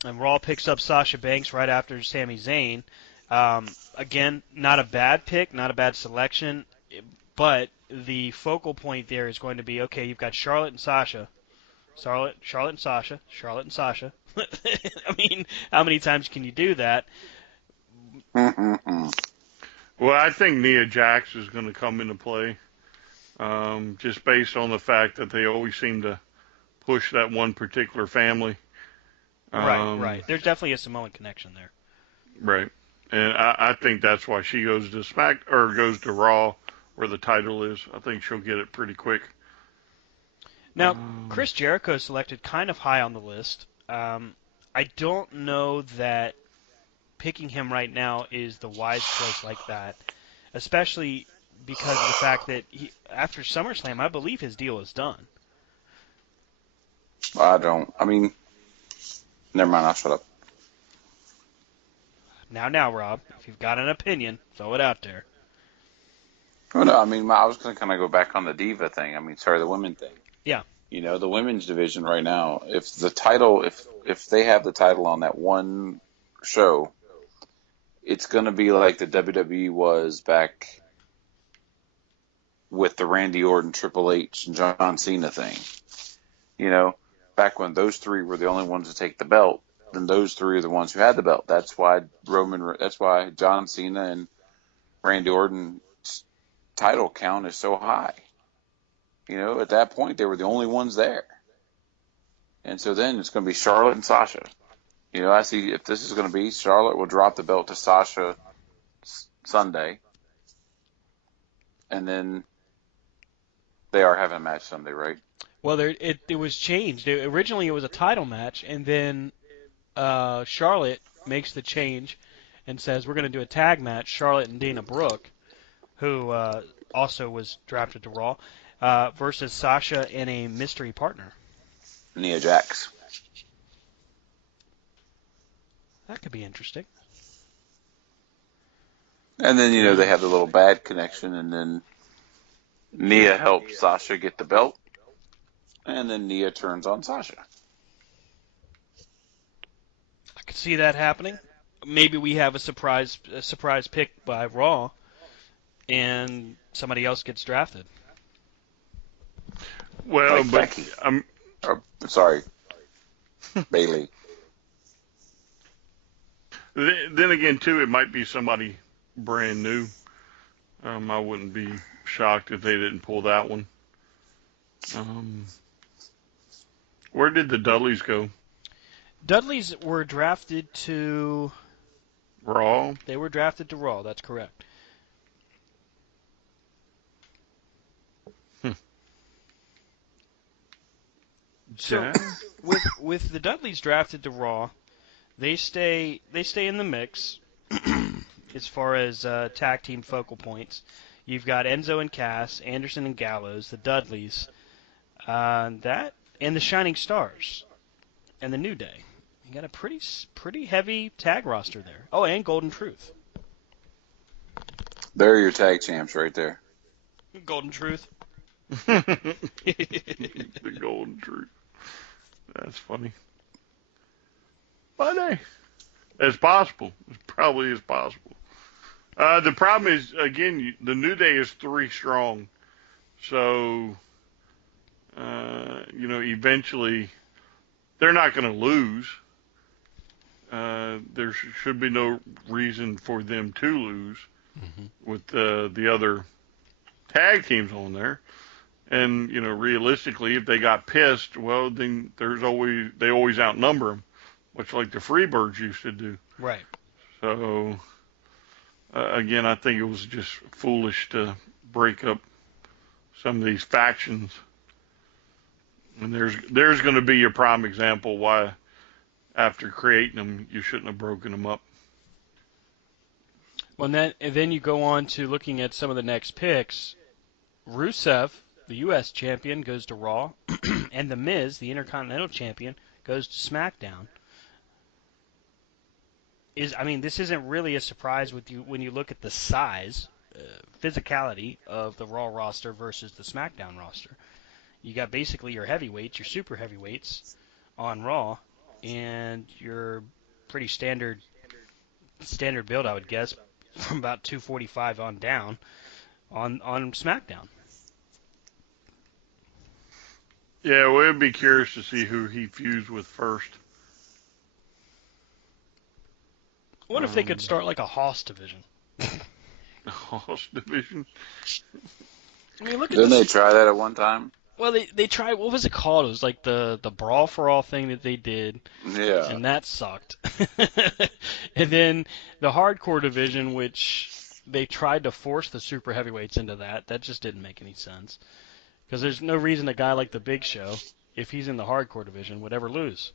And Raw picks up Sasha Banks right after Sami Zayn. Again, not a bad pick, not a bad selection, but the focal point there is going to be, okay, you've got Charlotte and Sasha. Charlotte and Sasha. How many times can you do that? Well, I think Nia Jax is going to come into play, just based on the fact that they always seem to push that one particular family. Right. There's definitely a Samoan connection there. Right, and I think that's why she goes to goes to Raw, where the title is. I think she'll get it pretty quick. Now, Chris Jericho is selected kind of high on the list. I don't know that picking him right now is the wise choice like that, especially because of the fact that after SummerSlam, I believe his deal is done. Never mind, I'll shut up. Now, Rob, if you've got an opinion, throw it out there. Well, no, I was going to kind of go back on the Diva thing. The women thing. Yeah. The women's division right now, if they have the title on that one show, it's going to be like the WWE was back with the Randy Orton, Triple H, and John Cena thing. back when those three were the only ones to take the belt, then those three are the ones who had the belt. That's why John Cena and Randy Orton's title count is so high. At that point, they were the only ones there. And so then it's going to be Charlotte and Sasha. I see if this is going to be, Charlotte will drop the belt to Sasha Sunday. And then they are having a match Sunday, right? Well, it was changed. Originally, it was a title match, and then Charlotte makes the change and says, we're going to do a tag match, Charlotte and Dana Brooke, who also was drafted to Raw, versus Sasha and a mystery partner. Nia Jax. That could be interesting. And then, they have the little bad connection, and then Nia helps Sasha get the belt, and then Nia turns on Sasha. I could see that happening. Maybe we have a surprise pick by Raw, and somebody else gets drafted. Well, like but Becky. Sorry, Bailey. Then again, too, it might be somebody brand new. I wouldn't be shocked if they didn't pull that one. Where did the Dudleys go? Dudleys were drafted to Raw? They were drafted to Raw, that's correct. So with the Dudleys drafted to Raw, they stay in the mix as far as tag team focal points. You've got Enzo and Cass, Anderson and Gallows, the Dudleys, and the Shining Stars, and the New Day. You got a pretty heavy tag roster there. Oh, and Golden Truth. They're your tag champs right there. Golden Truth. The Golden Truth. That's funny. But hey, it's possible. It probably is possible. The problem is, again, the New Day is 3 strong. So, eventually they're not going to lose. There should be no reason for them to lose with the other tag teams on there. And, realistically, if they got pissed, well, then they always outnumber them, much like the Freebirds used to do. Right. So, again, I think it was just foolish to break up some of these factions. And there's going to be your prime example why, after creating them, you shouldn't have broken them up. Well, and then you go on to looking at some of the next picks. Rusev, the U.S. champion, goes to Raw, and The Miz, the Intercontinental champion, goes to SmackDown. This isn't really a surprise when you look at the size, physicality of the Raw roster versus the SmackDown roster. You got basically your heavyweights, your super heavyweights on Raw, and your pretty standard build, I would guess, from about 245 on down on SmackDown. Yeah, we'd be curious to see who he fused with first. I wonder if they could start like a Hoss division. Hoss division? Look at Didn't this. they try that at one time? Well, they tried. What was it called? It was like the Brawl for All thing that they did. Yeah. And that sucked. And then the Hardcore division, which they tried to force the super heavyweights into that. That just didn't make any sense. Because there's no reason a guy like the Big Show, if he's in the Hardcore division, would ever lose.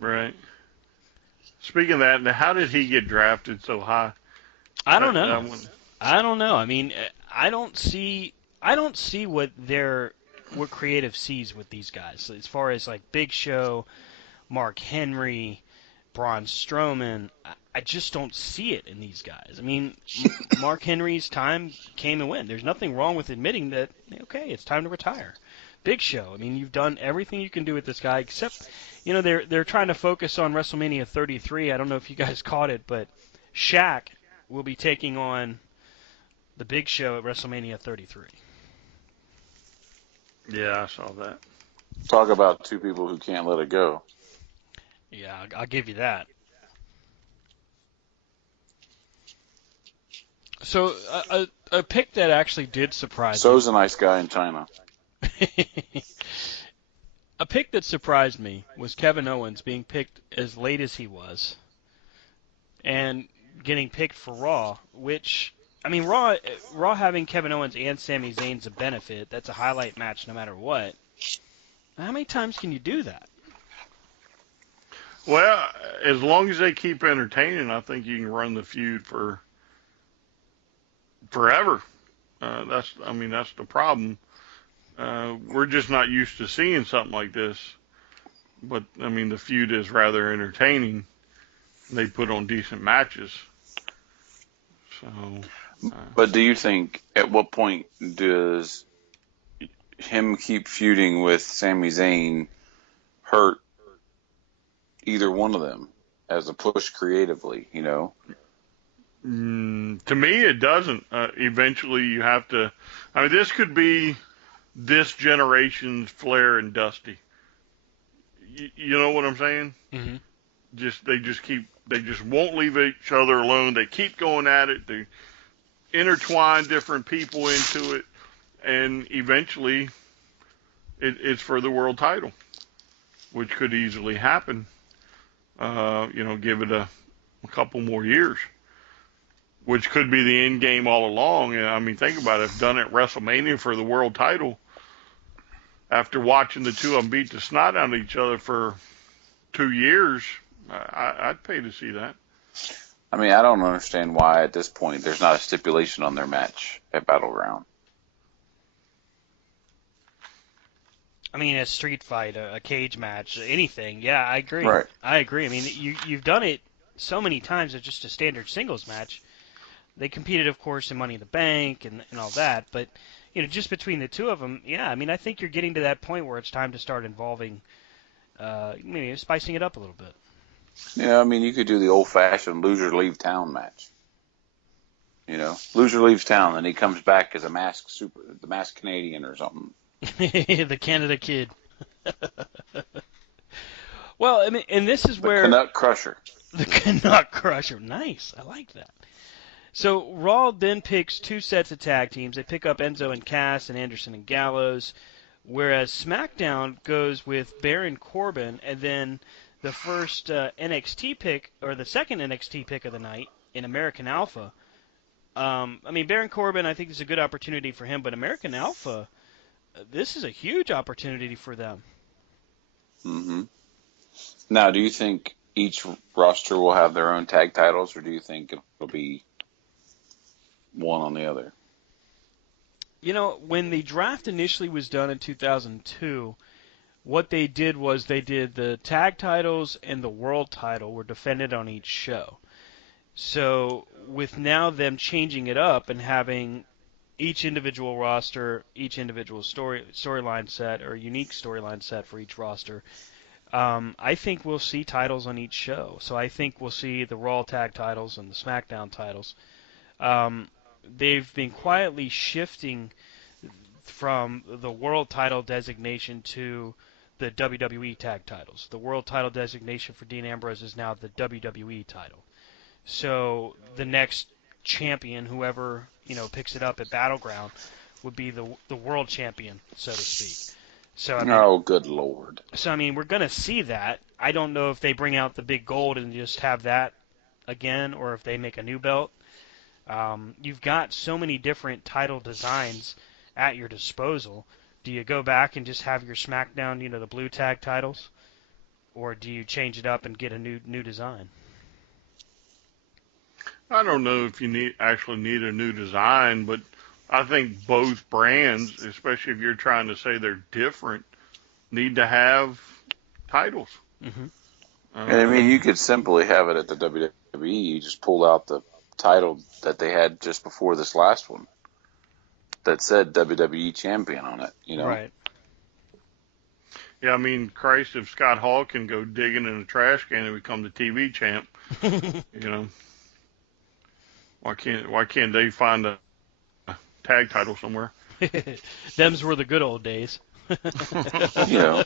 Right. Speaking of that, now how did he get drafted so high? I don't know. I don't know. I don't see what creative sees with these guys. As far as like Big Show, Mark Henry, Braun Strowman, I just don't see it in these guys. Mark Henry's time came and went. There's nothing wrong with admitting that, okay, it's time to retire. Big Show, you've done everything you can do with this guy, except, they're trying to focus on WrestleMania 33. I don't know if you guys caught it, but Shaq will be taking on the Big Show at WrestleMania 33. Yeah, I saw that. Talk about two people who can't let it go. Yeah, I'll give you that. So a pick that actually did surprise me. So's a nice guy in China. A pick that surprised me was Kevin Owens being picked as late as he was and getting picked for Raw, which I mean Raw having Kevin Owens and Sami Zayn's a benefit. That's a highlight match no matter what. How many times can you do that? Well, as long as they keep entertaining, I think you can run the feud for forever. That's the problem. We're just not used to seeing something like this. But I mean, the feud is rather entertaining. They put on decent matches. So, But do you think at what point does him keep feuding with Sami Zayn hurt either one of them as a push creatively? to me, it doesn't. Eventually, you have to. I mean, this could be this generation's Flair and Dusty. You know what I'm saying? Mm-hmm. They just won't leave each other alone. They keep going at it. They intertwine different people into it, and eventually, it's for the world title, which could easily happen. Give it a couple more years, which could be the end game all along. And I mean, think about it. If done at WrestleMania for the world title, after watching the two of them beat the snot out of each other for 2 years, I'd pay to see that. I mean, I don't understand why at this point there's not a stipulation on their match at Battleground. I mean, a street fight, a cage match, anything. Yeah, I agree. Right. I agree. I mean, you've done it so many times as just a standard singles match. They competed, of course, in Money in the Bank and all that, but just between the two of them, yeah. I mean, I think you're getting to that point where it's time to start involving, maybe spicing it up a little bit. I mean, you could do the old-fashioned loser leave town match. Loser leaves town, and he comes back as the masked Canadian or something. The Canada Kid. Well, I mean, and this is where Canuck Crusher. The Canuck Crusher. Nice. I like that. So Raw then picks two sets of tag teams. They pick up Enzo and Cass and Anderson and Gallows, whereas SmackDown goes with Baron Corbin and then the first NXT pick, or the second NXT pick of the night in American Alpha. I mean, Baron Corbin, I think is a good opportunity for him, but American Alpha, this is a huge opportunity for them. Mm-hmm. Now, do you think each roster will have their own tag titles, or do you think it'll be one on the other? When the draft initially was done in 2002, what they did was they did the tag titles and the world title were defended on each show. So with now them changing it up and having each individual roster, each individual storyline set or unique storyline set for each roster, I think we'll see titles on each show. So I think we'll see the Raw tag titles and the SmackDown titles. They've been quietly shifting from the world title designation to the WWE tag titles. The world title designation for Dean Ambrose is now the WWE title. So the next champion, whoever picks it up at Battleground, would be the world champion, so to speak. So oh, good Lord. So I mean, we're gonna see that. I don't know if they bring out the big gold and just have that again, or if they make a new belt. You've got so many different title designs at your disposal. Do you go back and just have your SmackDown, the blue tag titles, or do you change it up and get a new design? I don't know if you actually need a new design, but I think both brands, especially if you're trying to say they're different, need to have titles. Mm-hmm. And I mean, you could simply have it at the WWE. You just pulled out the title that they had just before this last one that said WWE Champion on it, Right. Yeah, I mean, Christ, if Scott Hall can go digging in a trash can and become the TV champ, why can't they find a tag title somewhere? Them's were the good old days. You know,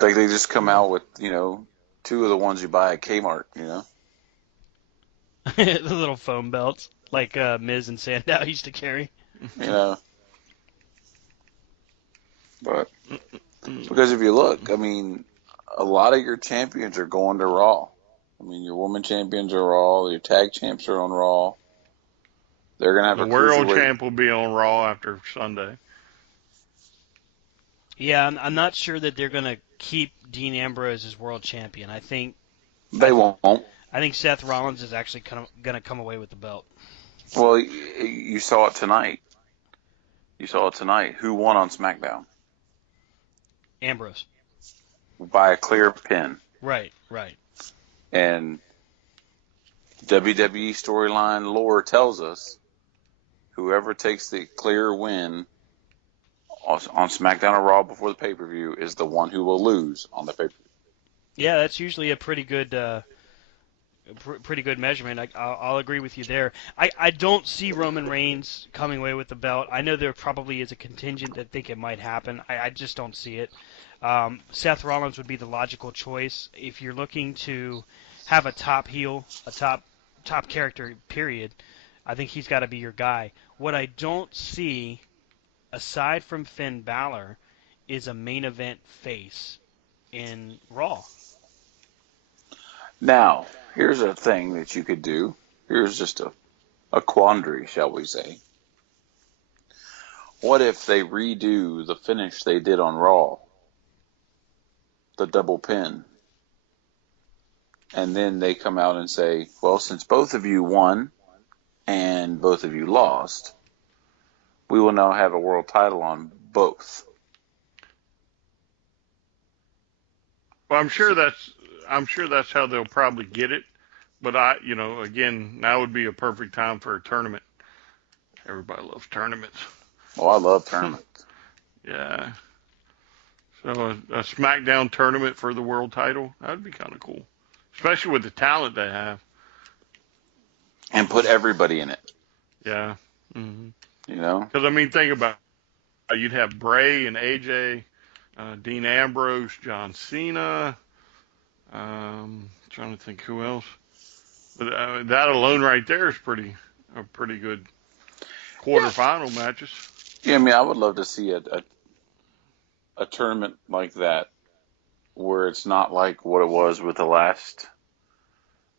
like they just come out with, two of the ones you buy at Kmart, The little foam belts, like Miz and Sandow used to carry. you know. But because if you look, I mean, a lot of your champions are going to Raw. I mean, your women champions are Raw, your tag champs are on Raw. They're gonna have The a world cruiserweight. champ will be on Raw after Sunday. Yeah, I'm not sure that they're gonna keep Dean Ambrose as world champion. They won't. I think Seth Rollins is actually gonna come away with the belt. Well, you saw it tonight. You saw it tonight. Who won on SmackDown? Ambrose. By a clear pin. Right, right. And WWE storyline lore tells us whoever takes the clear win on SmackDown or Raw before the pay-per-view is the one who will lose on the pay-per-view. Yeah, that's usually a pretty good measurement. I'll agree with you there. I don't see Roman Reigns coming away with the belt. I know there probably is a contingent that think it might happen. I just don't see it. Seth Rollins would be the logical choice if you're looking to have a top heel, a top character. Period. I think he's got to be your guy. What I don't see, aside from Finn Balor, is a main event face in Raw. Now, here's a thing that you could do. Here's just a quandary, shall we say. What if they redo the finish they did on Raw? The double pin. And then they come out and say, well, since both of you won and both of you lost, we will now have a world title on both. Well, I'm sure that's how they'll probably get it. But again, now would be a perfect time for a tournament. Everybody loves tournaments. Oh, I love tournaments. Yeah. So a SmackDown tournament for the world title, that would be kind of cool. Especially with the talent they have. And put everybody in it. Yeah. Mm-hmm. Because, think about it. You'd have Bray and AJ, Dean Ambrose, John Cena. Trying to think who else. But that alone right there is a pretty good quarterfinal matches. Yeah, I would love to see a tournament like that where it's not like what it was with the last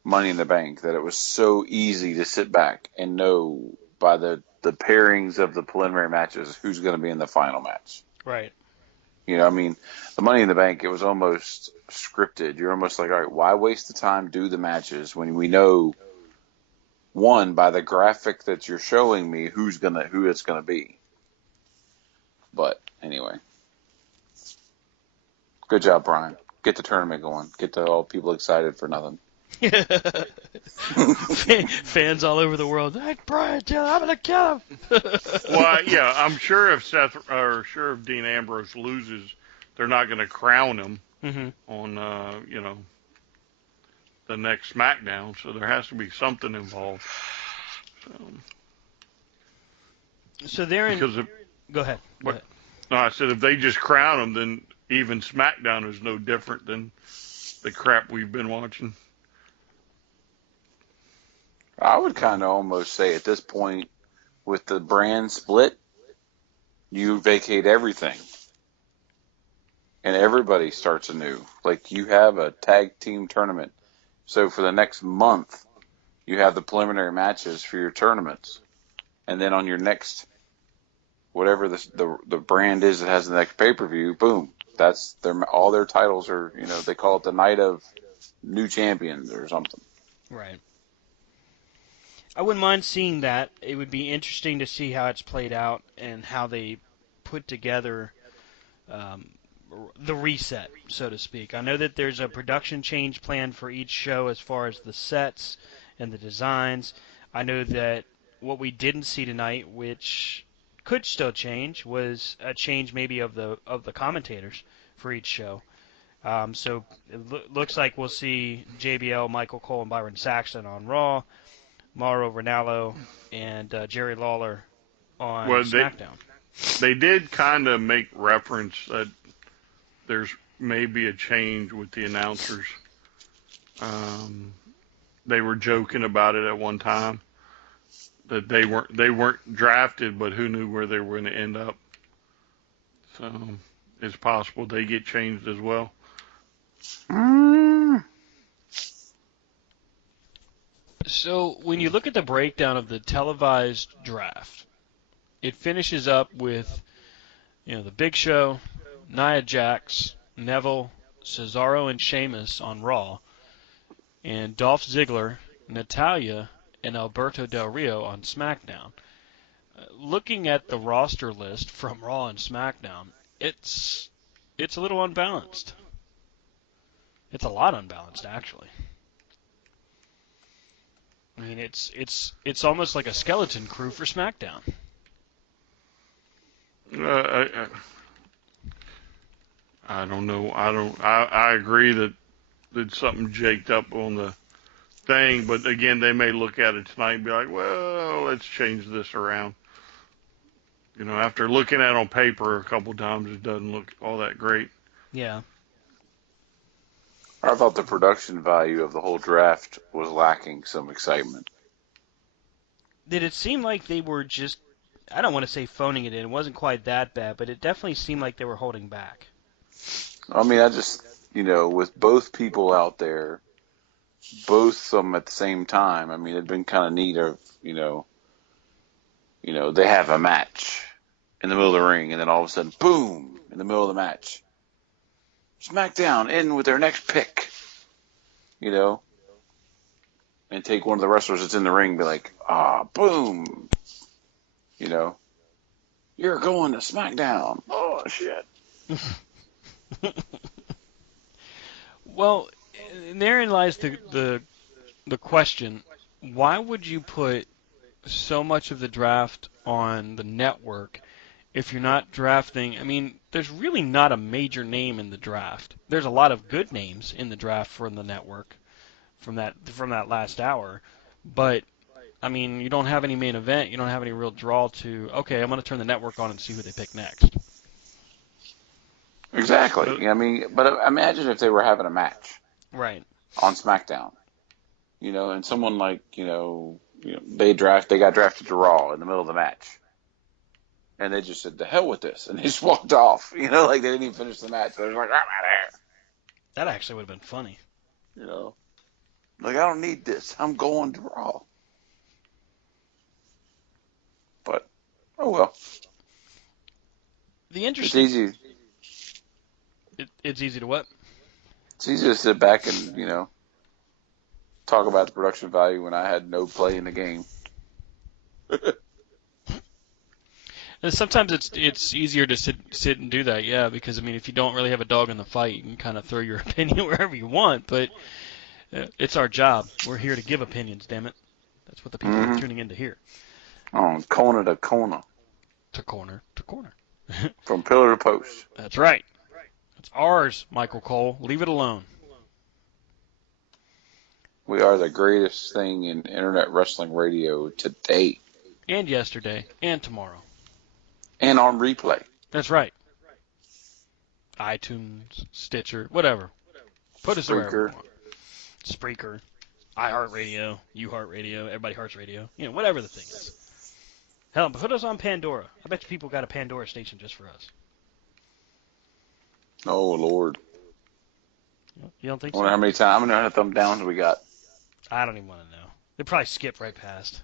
Money in the Bank, that it was so easy to sit back and know by the pairings of the preliminary matches who's going to be in the final match. Right. The Money in the Bank, it was almost scripted. You're almost like, all right, why waste the time, do the matches when we know, one, by the graphic that you're showing me who it's gonna be. But anyway, good job, Brian. Get the tournament going. Get all people excited for nothing. Fans all over the world. Hey, Brian, I'm gonna kill him. Well, yeah, I'm sure if Dean Ambrose loses, they're not going to crown him on the next SmackDown. So there has to be something involved. So they're in. Because Go ahead. No, I said if they just crown him, then even SmackDown is no different than the crap we've been watching. I would kind of almost say at this point, with the brand split, you vacate everything. And everybody starts anew. Like, you have a tag team tournament. So for the next month, you have the preliminary matches for your tournaments. And then on your next, whatever the brand is that has the next pay-per-view, boom. That's all their titles are, they call it the night of new champions or something. Right. I wouldn't mind seeing that. It would be interesting to see how it's played out and how they put together the reset, so to speak. I know that there's a production change plan for each show as far as the sets and the designs. I know that what we didn't see tonight, which could still change, was a change maybe of the commentators for each show. So it looks like we'll see JBL, Michael Cole, and Byron Saxton on Raw. Mauro Ranallo and Jerry Lawler on SmackDown. They did kind of make reference that there's maybe a change with the announcers. Um, they were joking about it at one time that they weren't drafted, but who knew where they were going to end up. So it's possible they get changed as well. Mm. So when you look at the breakdown of the televised draft, it finishes up with the Big Show, Nia Jax, Neville, Cesaro, and Sheamus on Raw, and Dolph Ziggler, Natalya, and Alberto Del Rio on SmackDown. Looking at the roster list from Raw and SmackDown, it's a little unbalanced. It's a lot unbalanced, actually. I mean, it's almost like a skeleton crew for SmackDown. I don't know. I agree that something jaked up on the thing, but again, they may look at it tonight and be like, well, let's change this around. After looking at it on paper a couple times, it doesn't look all that great. Yeah. I thought the production value of the whole draft was lacking some excitement. Did it seem like they were just, I don't want to say phoning it in. It wasn't quite that bad, but it definitely seemed like they were holding back. I mean, I just, with both people out there, both of them at the same time, I mean, it'd been kind of neat of, they have a match in the middle of the ring, and then all of a sudden, boom, in the middle of the match, SmackDown in with their next pick, and take one of the wrestlers that's in the ring and be like, boom, you're going to SmackDown. Oh, shit. Well, therein lies the question: why would you put so much of the draft on the network if you're not drafting? I mean, there's really not a major name in the draft. There's a lot of good names in the draft from the network from that last hour, but I mean, you don't have any main event. You don't have any real draw to. Okay, I'm going to turn the network on and see who they pick next. Exactly. I mean, but imagine if they were having a match, right, on SmackDown, and someone like, they got drafted to Raw in the middle of the match, and they just said, "The hell with this," and they just walked off. Like they didn't even finish the match. They were like, "I'm out of that actually would have been funny. here." Like, I don't need this. I'm going to Raw. But oh well. The interesting. It's easy. It's easy to what? It's easy to sit back and talk about the production value when I had no play in the game. And sometimes it's easier to sit and do that, yeah, because I mean, if you don't really have a dog in the fight, you can kind of throw your opinion wherever you want. But it's our job. We're here to give opinions. Damn it, that's what the people are tuning in to hear. Corner to corner. To corner to corner. From pillar to post. That's right. It's ours, Michael Cole. Leave it alone. We are the greatest thing in internet wrestling radio today. And yesterday. And tomorrow. And on replay. That's right. iTunes, Stitcher, whatever. Put us wherever you want. Spreaker, iHeartRadio, YouHeartRadio, Everybody Hearts Radio. Whatever the thing is. Hell, put us on Pandora. I bet you people got a Pandora station just for us. Oh, Lord. You don't think I wonder how many thumb downs we got. I don't even want to know. They probably skip right past.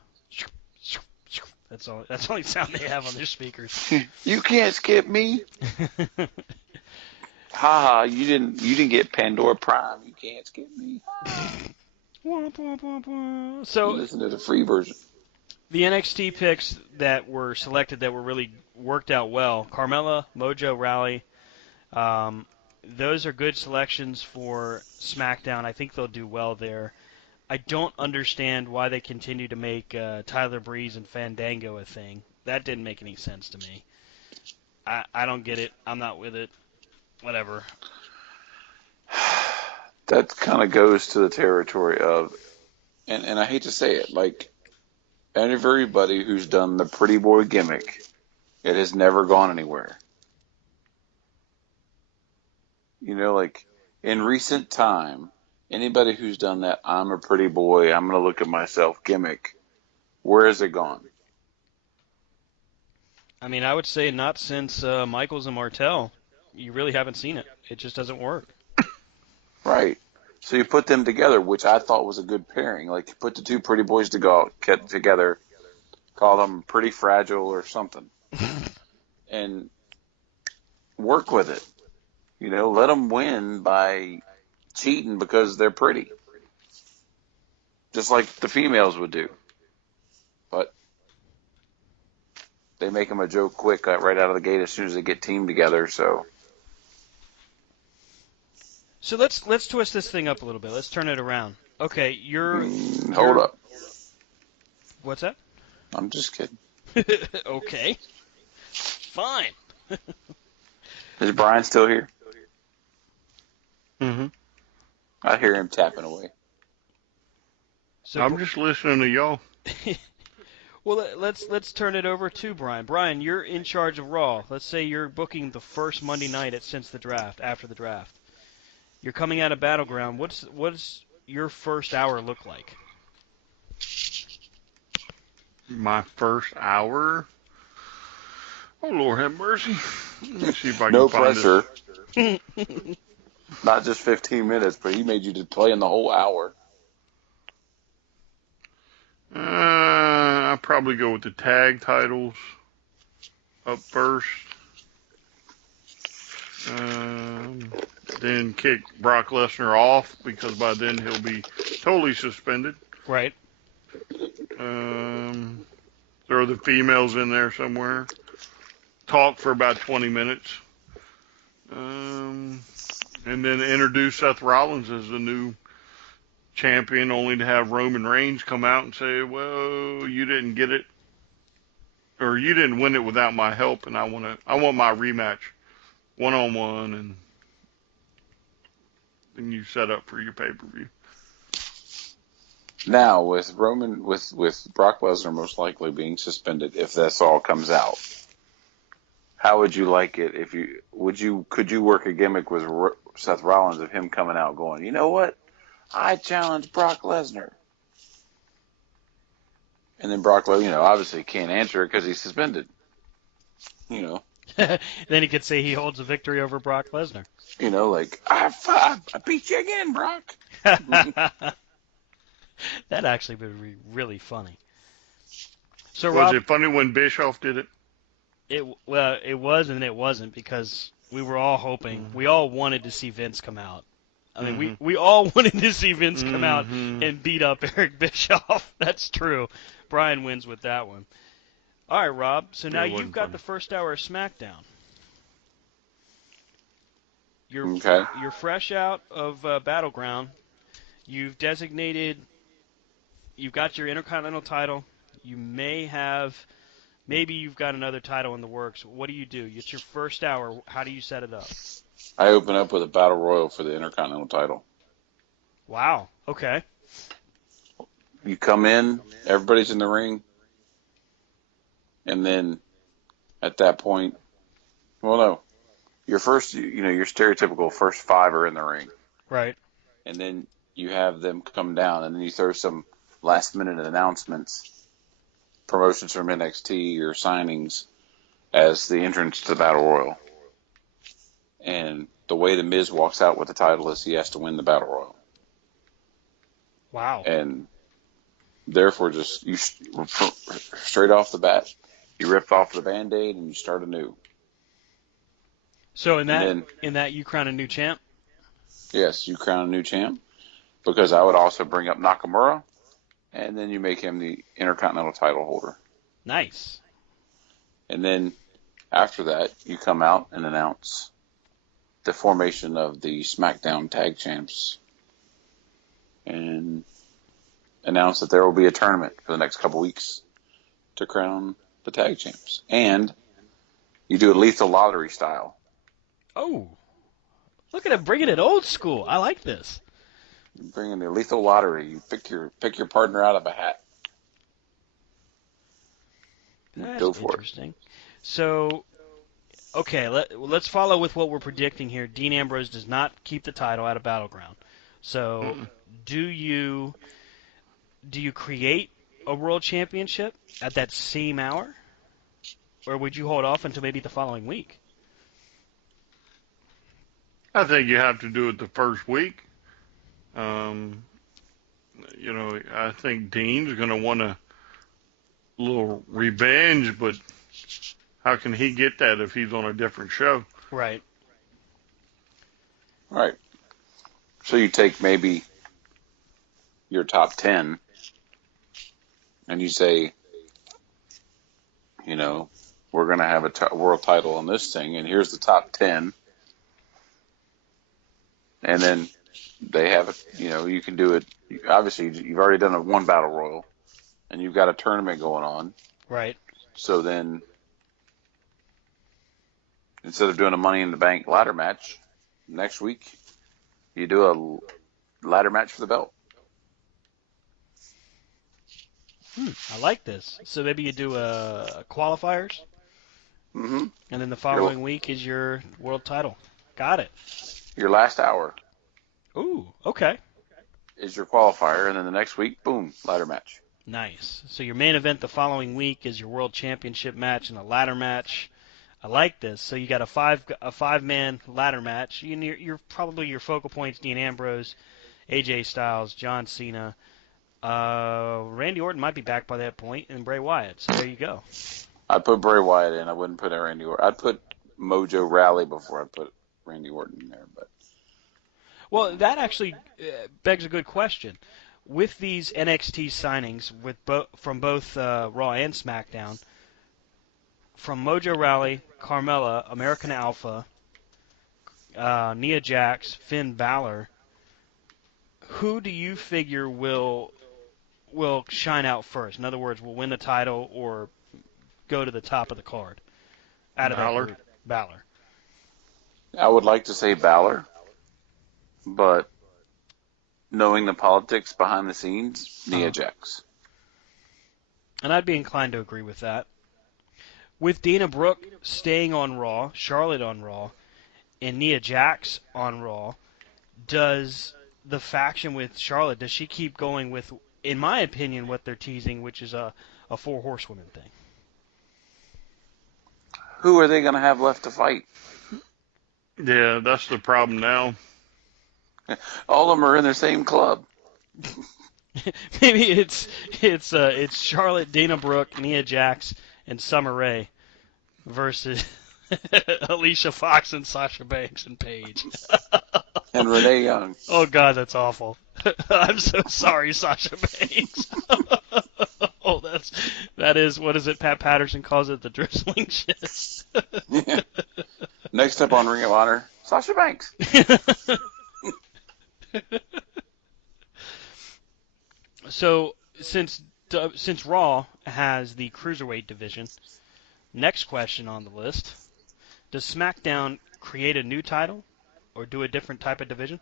That's all. That's the only sound they have on their speakers. You can't skip me. Ha! You didn't get Pandora Prime. You can't skip me. So listen to the free version. The NXT picks that were selected that were really worked out well. Carmella, Mojo Rawley. Those are good selections for SmackDown. I think they'll do well there. I don't understand why they continue to make Tyler Breeze and Fandango a thing. That didn't make any sense to me. I don't get it. I'm not with it. Whatever. That kind of goes to the territory of, and I hate to say it, like everybody who's done the pretty boy gimmick It has never gone anywhere. You know, like in recent time, anybody who's done that, I'm a pretty boy, I'm going to look at myself gimmick, where has it gone? I mean, I would say not since Michaels and Martel. You really haven't seen it. It just doesn't work. Right. So you put them together, which I thought was a good pairing. Like you put the two pretty boys to go get together, call them Pretty Fragile or something, and work with it. You know, let them win by cheating because they're pretty, just like the females would do. But they make them a joke quick right out of the gate as soon as they get teamed together. So So let's twist this thing up a little bit. Let's turn it around. Okay, hold you're up, what's that? I'm just kidding. Okay, fine. Is Brian still here? Mm-hmm. I hear him tapping away. So I'm just listening to y'all. well, let's turn it over to Brian. Brian, you're in charge of Raw. Let's say you're booking the first Monday night since the draft, after the draft. You're coming out of Battleground. What's your first hour look like? My first hour. Oh, Lord have mercy. Let me see if I can No find pressure. this. Not just 15 minutes, but he made you to play in the whole hour. I'll probably go with the tag titles up first. Then kick Brock Lesnar off because by then he'll be totally suspended. Right. Throw the females in there somewhere. Talk for about 20 minutes. And then introduce Seth Rollins as the new champion, only to have Roman Reigns come out and say, well, you didn't get it, or you didn't win it without my help, and I want my rematch, one-on-one, and then you set up for your pay-per-view. Now, with Brock Lesnar most likely being suspended, if this all comes out, how would you like it? Could you work a gimmick with Seth Rollins of him coming out going, you know what? I challenge Brock Lesnar. And then Brock Lesnar, obviously can't answer it because he's suspended. Then he could say he holds a victory over Brock Lesnar. Like, I beat you again, Brock. That actually would be really funny. So Was Rob, it funny when Bischoff did it? it was and it wasn't because we were all hoping, we all wanted to see Vince come out. I mean, we all wanted to see Vince come out and beat up Eric Bischoff. That's true. Brian wins with that one. All right, Rob. So now you've got the first hour of SmackDown. You're fresh out of Battleground. You've got your Intercontinental title. Maybe you've got another title in the works. What do you do? It's your first hour. How do you set it up? I open up with a battle royal for the Intercontinental title. Wow. Okay. You come in, everybody's in the ring, and then at that point, well, no, your stereotypical first five are in the ring. Right. And then you have them come down, and then you throw some last-minute announcements, promotions from NXT or signings as the entrance to the Battle Royal. And the way the Miz walks out with the title is he has to win the Battle Royal. Wow. And therefore, just straight off the bat, you rip off the Band-Aid and you start anew. So in that you crown a new champ? Yes, you crown a new champ. Because I would also bring up Nakamura, and then you make him the Intercontinental title holder. Nice. And then after that, you come out and announce the formation of the Smackdown Tag Champs. And announce that there will be a tournament for the next couple weeks to crown the Tag Champs. And you do a lethal lottery style. Oh. Look at him bringing it old school. I like this. You bring in the lethal lottery. You pick your partner out of a hat. That's Go for interesting. So, okay, let's follow with what we're predicting here. Dean Ambrose does not keep the title at a Battleground. So, Mm-mm. do you do you create a world championship at that same hour, or would you hold off until maybe the following week? I think you have to do it the first week. Um, I think Dean's going to want a little revenge, but how can he get that if he's on a different show? Right. Right. So you take maybe your top 10 and you say, you know, we're going to have a world title on this thing, and here's the top 10. And then they have it, you can do it. Obviously, you've already done a one battle royal, and you've got a tournament going on. Right. So then, instead of doing a Money in the Bank ladder match, next week, you do a ladder match for the belt. I like this. So maybe you do qualifiers, Mm-hmm. and then the Your, following week is your world title. Got it. your last hour Ooh, okay. is your qualifier, and then the next week, boom, ladder match. Nice. So your main event the following week is your world championship match and a ladder match. I like this. So you got a 5-man ladder match. You're probably your focal points: Dean Ambrose, AJ Styles, John Cena. Randy Orton might be back by that point, and Bray Wyatt. So there you go. I'd put Bray Wyatt in. I wouldn't put Randy Orton. I'd put Mojo Raleigh before I'd put Randy Orton in there. But Well, that actually begs a good question. With these NXT signings, from both Raw and SmackDown, from Mojo Rawley, Carmella, American Alpha, Nia Jax, Finn Balor, who do you figure will shine out first? In other words, will win the title or go to the top of the card out of that Balor. group? Balor. I would like to say Balor, but knowing the politics behind the scenes, Nia Uh-huh. Jax. And I'd be inclined to agree with that. With Dana Brooke staying on Raw, Charlotte on Raw, and Nia Jax on Raw, does the faction with Charlotte, does she keep going with, in my opinion, what they're teasing, which is a 4 horsewomen thing? Who are they going to have left to fight? Yeah, that's the problem now. All of them are in the same club. Maybe it's Charlotte, Dana Brooke, Nia Jax, and Summer Rae versus Alicia Fox and Sasha Banks and Paige. And Renee Young. Oh God, that's awful. I'm so sorry, Sasha Banks. Oh, that is what is it? Pat Patterson calls it the drizzling shit. Next up on Ring of Honor, Sasha Banks. So since Raw has the cruiserweight division, next question on the list: does SmackDown create a new title or do a different type of division?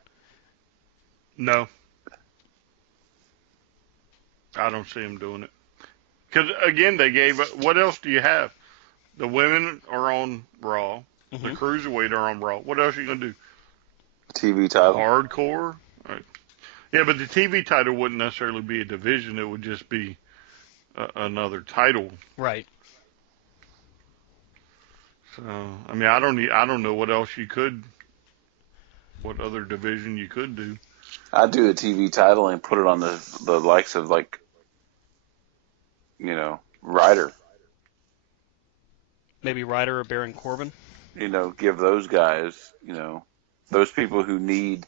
No, I don't see him doing it. Because again, they gave. What else do you have? The women are on Raw. The Mm-hmm. cruiserweight are on Raw. What else are you gonna do? TV title. Hardcore? Right. Yeah, but the TV title wouldn't necessarily be a division. It would just be another title. Right. So I mean, I don't know what else you could. What other division you could do? I'd do a TV title and put it on the likes of Ryder. Maybe Ryder or Baron Corbin. Give those guys, those people who need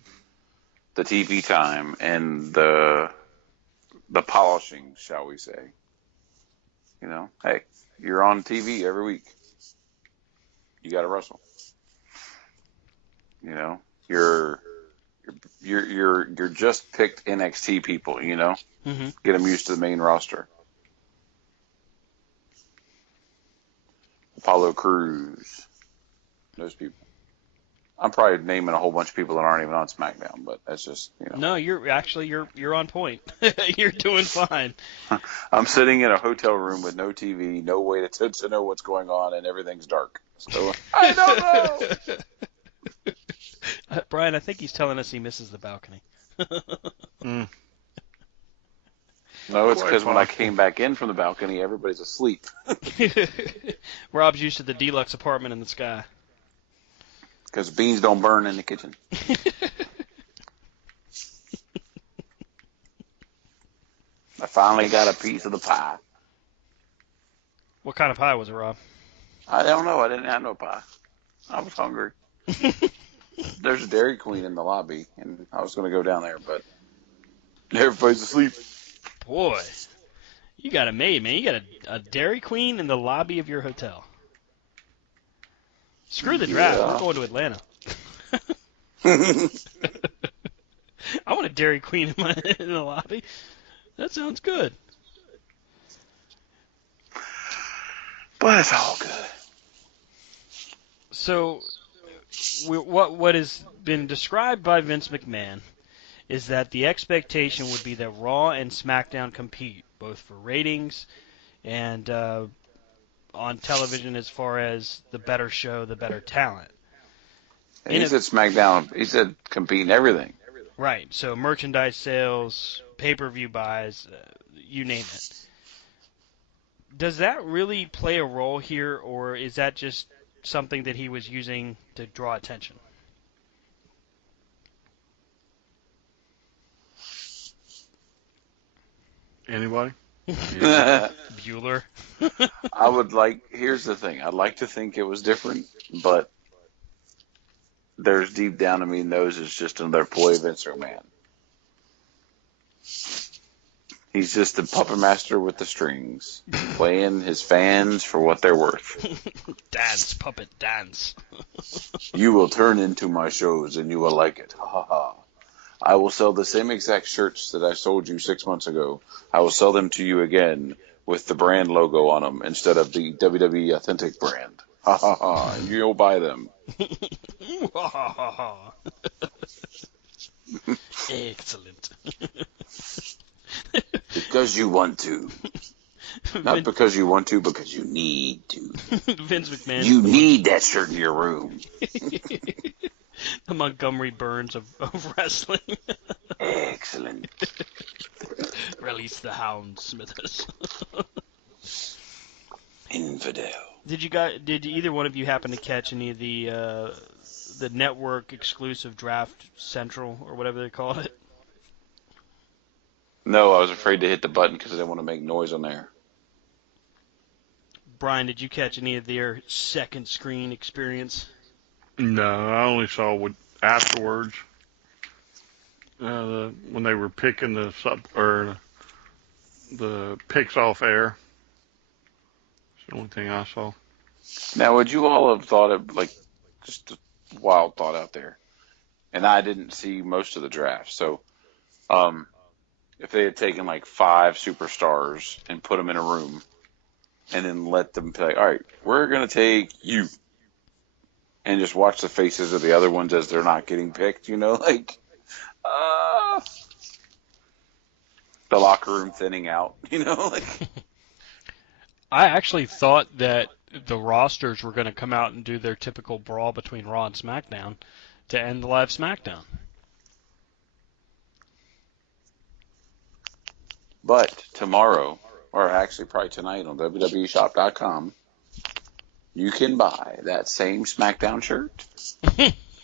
the TV time and the polishing, shall we say. Hey, you're on TV every week. You got to wrestle. You're just picked NXT people. Mm-hmm. Get them used to the main roster. Apollo Crews, those people. I'm probably naming a whole bunch of people that aren't even on SmackDown, but that's just, No, you're on point. You're doing fine. I'm sitting in a hotel room with no TV, no way to know what's going on, and everything's dark. So I don't know. Brian, I think he's telling us he misses the balcony. Mm, No, it's quite because when I possible. came back in from the balcony, everybody's asleep. Rob's used to the deluxe apartment in the sky. Because beans don't burn in the kitchen. I finally got a piece of the pie. What kind of pie was it, Rob? I don't know. I didn't have no pie. I was hungry. There's a Dairy Queen in the lobby, and I was going to go down there, but everybody's asleep. Boy, you got it made, man. You got a Dairy Queen in the lobby of your hotel. Screw the draft. Yeah. We're going to Atlanta. I want a Dairy Queen in the lobby. That sounds good. But it's all good. So, what has been described by Vince McMahon is that the expectation would be that Raw and SmackDown compete, both for ratings and on television as far as the better show, the better talent. And he said SmackDown. He said compete in everything. Right. So merchandise sales, pay-per-view buys, you name it. Does that really play a role here, or is that just something that he was using to draw attention? Anybody? Bueller. I would like. Here's the thing. I'd like to think it was different, but there's deep down in me knows it's just another ploy of Vince McMahon. He's just the puppet master with the strings, playing his fans for what they're worth. Dance, puppet, dance. You will turn into my shows and you will like it. Ha ha ha. I will sell the same exact shirts that I sold you 6 months ago. I will sell them to you again with the brand logo on them instead of the WWE Authentic brand. Ha ha ha. You'll buy them. Excellent. Because you want to. Not because you want to, because you need to. Vince McMahon. You need that shirt in your room. The Montgomery Burns of wrestling. Excellent. Release the Hound, Smithers. Infidel. Did either one of you happen to catch any of the network exclusive Draft Central or whatever they call it? No, I was afraid to hit the button because I didn't want to make noise on there. Brian, did you catch any of their second screen experience? No, I only saw what afterwards. When they were picking the picks off air. It's the only thing I saw. Now, would you all have thought of, like, just a wild thought out there? And I didn't see most of the draft. So, if they had taken, like, 5 superstars and put them in a room and then let them play, all right, we're going to take you. And just watch the faces of the other ones as they're not getting picked, like, the locker room thinning out, like. I actually thought that the rosters were going to come out and do their typical brawl between Raw and SmackDown to end the live SmackDown. But tomorrow, or actually probably tonight on WWEshop.com, you can buy that same SmackDown shirt,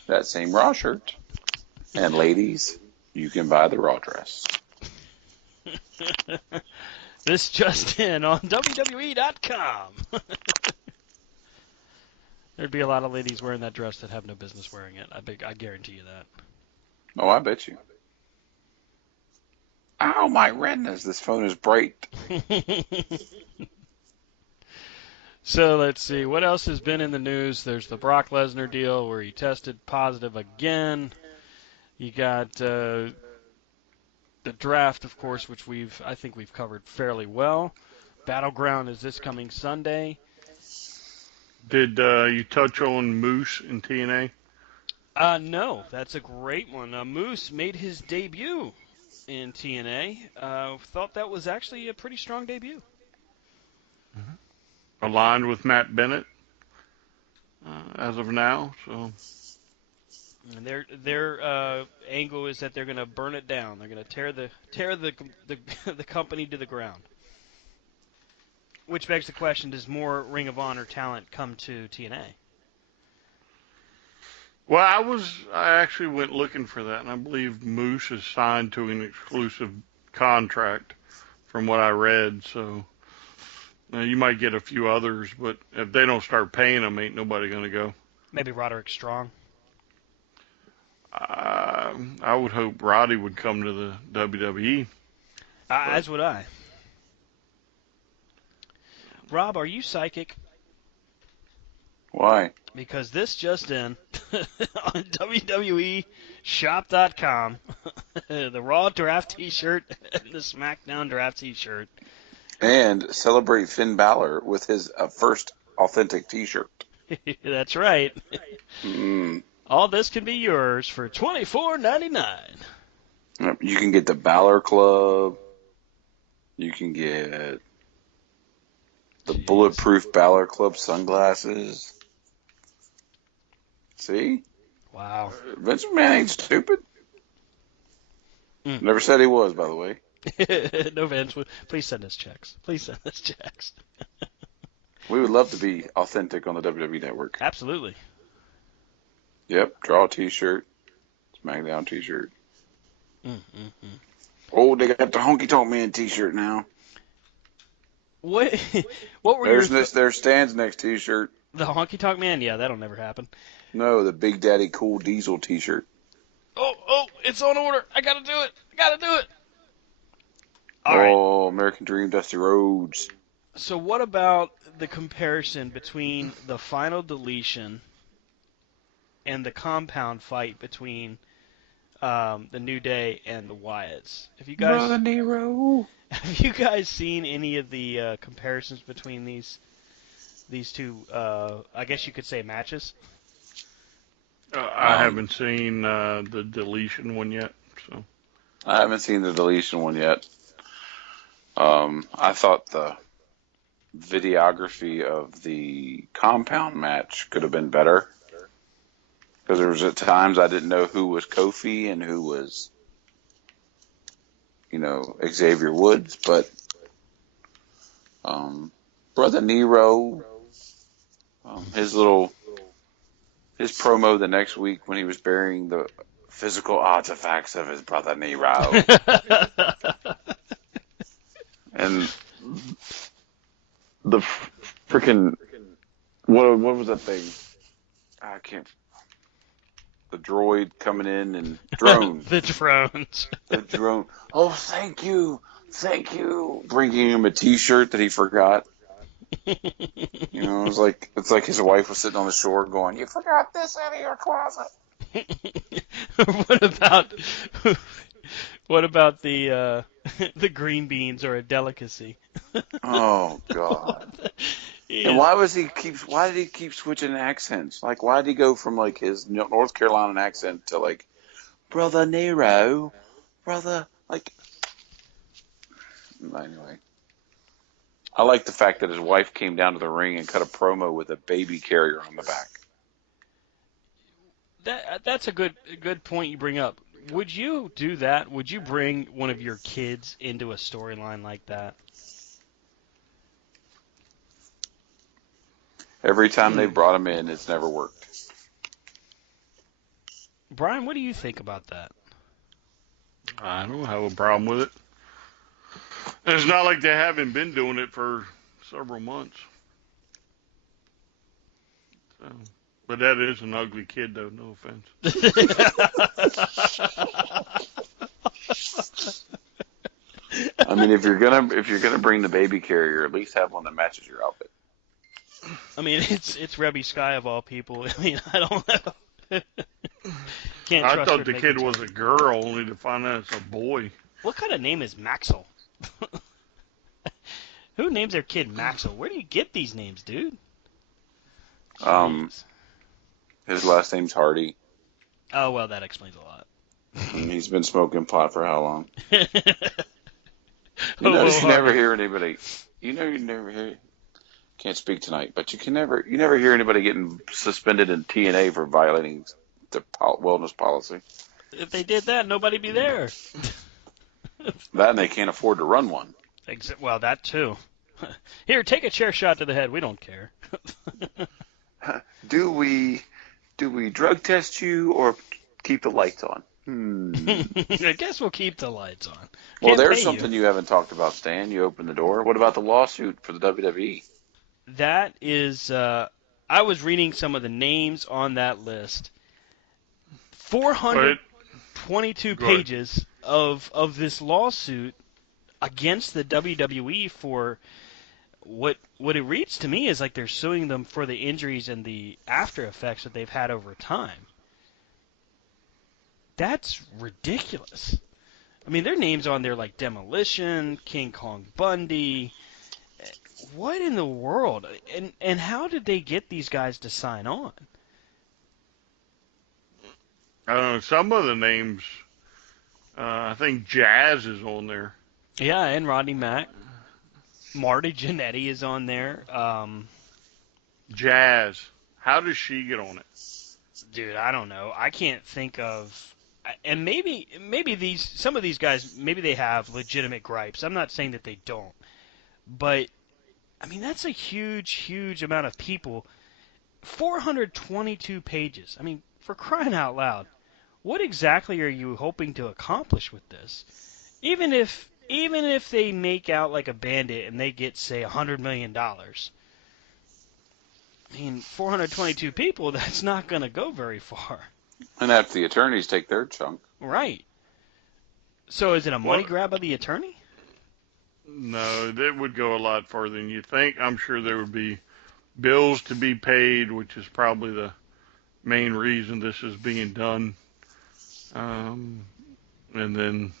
that same Raw shirt, and ladies, you can buy the Raw dress. This just in on WWE.com. There'd be a lot of ladies wearing that dress that have no business wearing it. I guarantee you that. Oh, I bet you. Ow, my retinas, this phone is bright. So let's see. What else has been in the news? There's the Brock Lesnar deal where he tested positive again. You got the draft, of course, which I think we've covered fairly well. Battleground is this coming Sunday. Did you touch on Moose in TNA? No, that's a great one. Moose made his debut in TNA. Thought that was actually a pretty strong debut. Aligned with Matt Bennett as of now. So And their angle is that they're going to burn it down. They're going to tear the company to the ground. Which begs the question: does more Ring of Honor talent come to TNA? well, I actually went looking for that, and I believe Moose is signed to an exclusive contract, from what I read. So you might get a few others, but if they don't start paying them, ain't nobody gonna go. Maybe Roderick Strong. I would hope Roddy would come to the WWE. As would I. Rob, are you psychic? Why? Because this just in on WWE Shop.com, the Raw Draft T-shirt and the Smackdown Draft T-shirt. And celebrate Finn Balor with his first authentic T-shirt. That's right. Mm. All this can be yours for $24.99. You can get the Balor Club. You can get the Bulletproof Balor Club sunglasses. See? Wow. Vince McMahon ain't stupid. Never said he was, by the way. No, Vince. Please send us checks. Please send us checks. We would love to be authentic on the WWE Network. Absolutely. Yep. Draw a T-shirt. Smackdown T-shirt. Oh, they got the Honky Tonk Man T-shirt now. What were There's Stan's next T-shirt. The Honky Tonk Man? Yeah, that'll never happen. No, the Big Daddy Cool Diesel T-shirt. Oh, it's on order. I gotta do it. All right. American Dream, Dusty Rhodes. So what about the comparison between the final deletion and the compound fight between the New Day and the Wyatts? Brother Nero. Have you guys seen any of the comparisons between these two? I guess you could say matches. I haven't seen the deletion one yet. So I haven't seen the deletion one yet. I thought the videography of the compound match could have been better. Because there was at times I didn't know who was Kofi and who was, Xavier Woods. But Brother Nero, his promo the next week when he was burying the physical artifacts of his brother Nero. And the freaking what was that thing? I can't. The droid coming in and drone. The drones. The drone. Oh, thank you. Bringing him a T-shirt that he forgot. It's like his wife was sitting on the shore going, "You forgot this out of your closet." What about the the green beans are a delicacy? Oh God! Yeah. And why did he keep switching accents? Like, why did he go from like his North Carolina accent to like Brother Nero, like? Anyway, I like the fact that his wife came down to the ring and cut a promo with a baby carrier on the back. That's a good point you bring up. Would you do that? Would you bring one of your kids into a storyline like that? Every time they brought him in, it's never worked. Brian, what do you think about that? I don't have a problem with it. And it's not like they haven't been doing it for several months. So, but that is an ugly kid, though. No offense. I mean, if you're gonna bring the baby carrier, at least have one that matches your outfit. I mean, it's Rebby Sky of all people. I mean, I don't know. Can't I trust thought her the to kid make was a girl, only to find out it's a boy. What kind of name is Maxwell? Who names their kid Maxwell? Where do you get these names, dude? His last name's Hardy. Oh, well, that explains a lot. And he's been smoking pot for how long? You Hobo notice you never harding. hear anybody. You never hear. Can't speak tonight, but you never hear anybody getting suspended in TNA for violating the wellness policy. If they did that, nobody'd be there. That and they can't afford to run one. Well, that too. Here, take a chair shot to the head. We don't care. Do we drug test you or keep the lights on? I guess we'll keep the lights on. Well, Can't there's pay you. something you haven't talked about, Stan. You opened the door. What about the lawsuit for the WWE? That is, I was reading some of the names on that list. But 422 go ahead. pages of this lawsuit against the WWE for what it reads to me is like they're suing them for the injuries and the after effects that they've had over time. That's ridiculous. I mean, their names on there like Demolition, King Kong Bundy. What in the world? And how did they get these guys to sign on? I don't know. Some of the names, I think Jazz is on there. Yeah, and Rodney Mack. Marty Jannetty is on there. Jazz. How does she get on it? Dude, I don't know. I can't think of. And maybe some of these guys maybe they have legitimate gripes. I'm not saying that they don't, but I mean that's a huge amount of people. 422 pages. I mean, for crying out loud, what exactly are you hoping to accomplish with this? Even if they make out like a bandit and they get say $100 million. I mean, 422 people, that's not going to go very far. And after the attorneys take their chunk. Right. So is it a money Well, grab of the attorney? no, that would go a lot further than you think. I'm sure there would be bills to be paid, which is probably the main reason this is being done. And then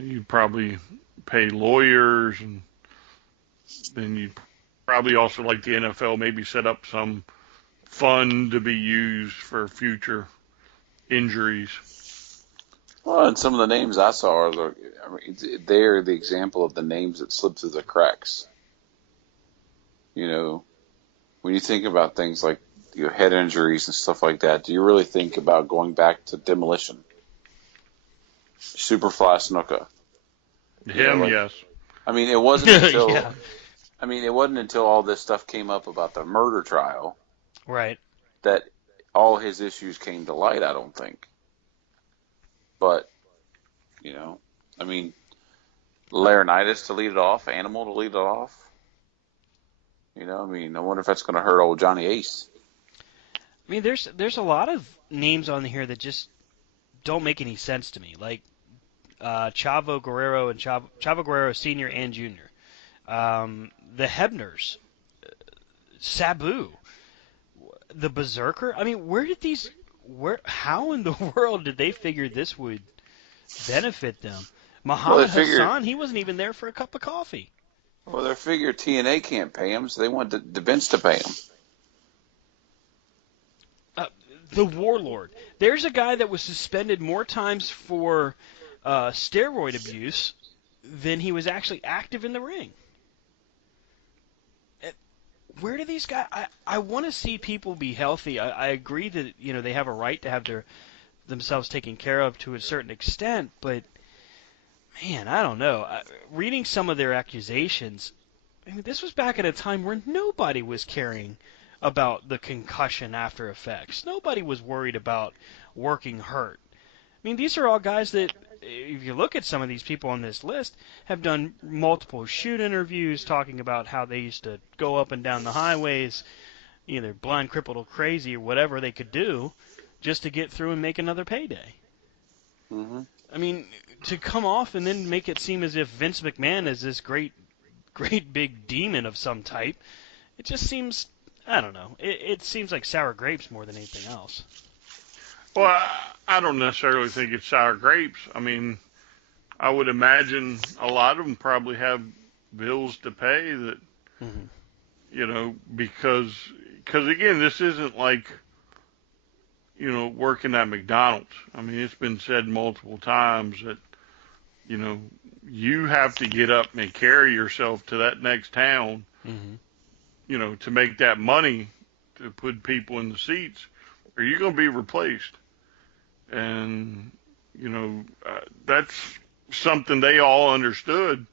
you'd probably pay lawyers, and then you'd probably also, like the NFL, maybe set up some fund to be used for future injuries. Well, and some of the names I saw they're the example of the names that slip through the cracks. You know, when you think about things like head injuries and stuff like that, do you really think about going back to Demolition, Superfly Snuka? Him, yes. I mean, it wasn't until Yeah. it wasn't until all this stuff came up about the murder trial Right. that all his issues came to light. I don't think, but I mean, Laurinaitis to lead it off, Animal to lead it off. I mean, I wonder if that's going to hurt old Johnny Ace. I mean, there's a lot of names on here that just don't make any sense to me. Like Chavo Guerrero and Chavo Guerrero Senior and Junior. The Hebners, Sabu, the Berserker. I mean, how in the world did they figure this would benefit them? Muhammad Hassan, he wasn't even there for a cup of coffee. Well, they figure TNA can't pay him, so they want the Vince to pay him. The Warlord. There's a guy that was suspended more times for steroid abuse than he was actually active in the ring. Where do these guys? I want to see people be healthy. I agree that they have a right to have themselves taken care of to a certain extent, but man, I don't know. Reading some of their accusations, I mean, this was back at a time where nobody was caring about the concussion after effects. Nobody was worried about working hurt. I mean, these are all guys that, if you look at some of these people on this list, have done multiple shoot interviews talking about how they used to go up and down the highways, either blind, crippled, or crazy, or whatever they could do, just to get through and make another payday. Mm-hmm. I mean, to come off and then make it seem as if Vince McMahon is this great big demon of some type, it just seems, I don't know, it seems like sour grapes more than anything else. Well, I don't necessarily think it's sour grapes. I mean, I would imagine a lot of them probably have bills to pay that, Mm-hmm. because again, this isn't like working at McDonald's. I mean, it's been said multiple times that, you have to get up and carry yourself to that next town, Mm-hmm. to make that money to put people in the seats, or you're going to be replaced. And, that's something they all understood.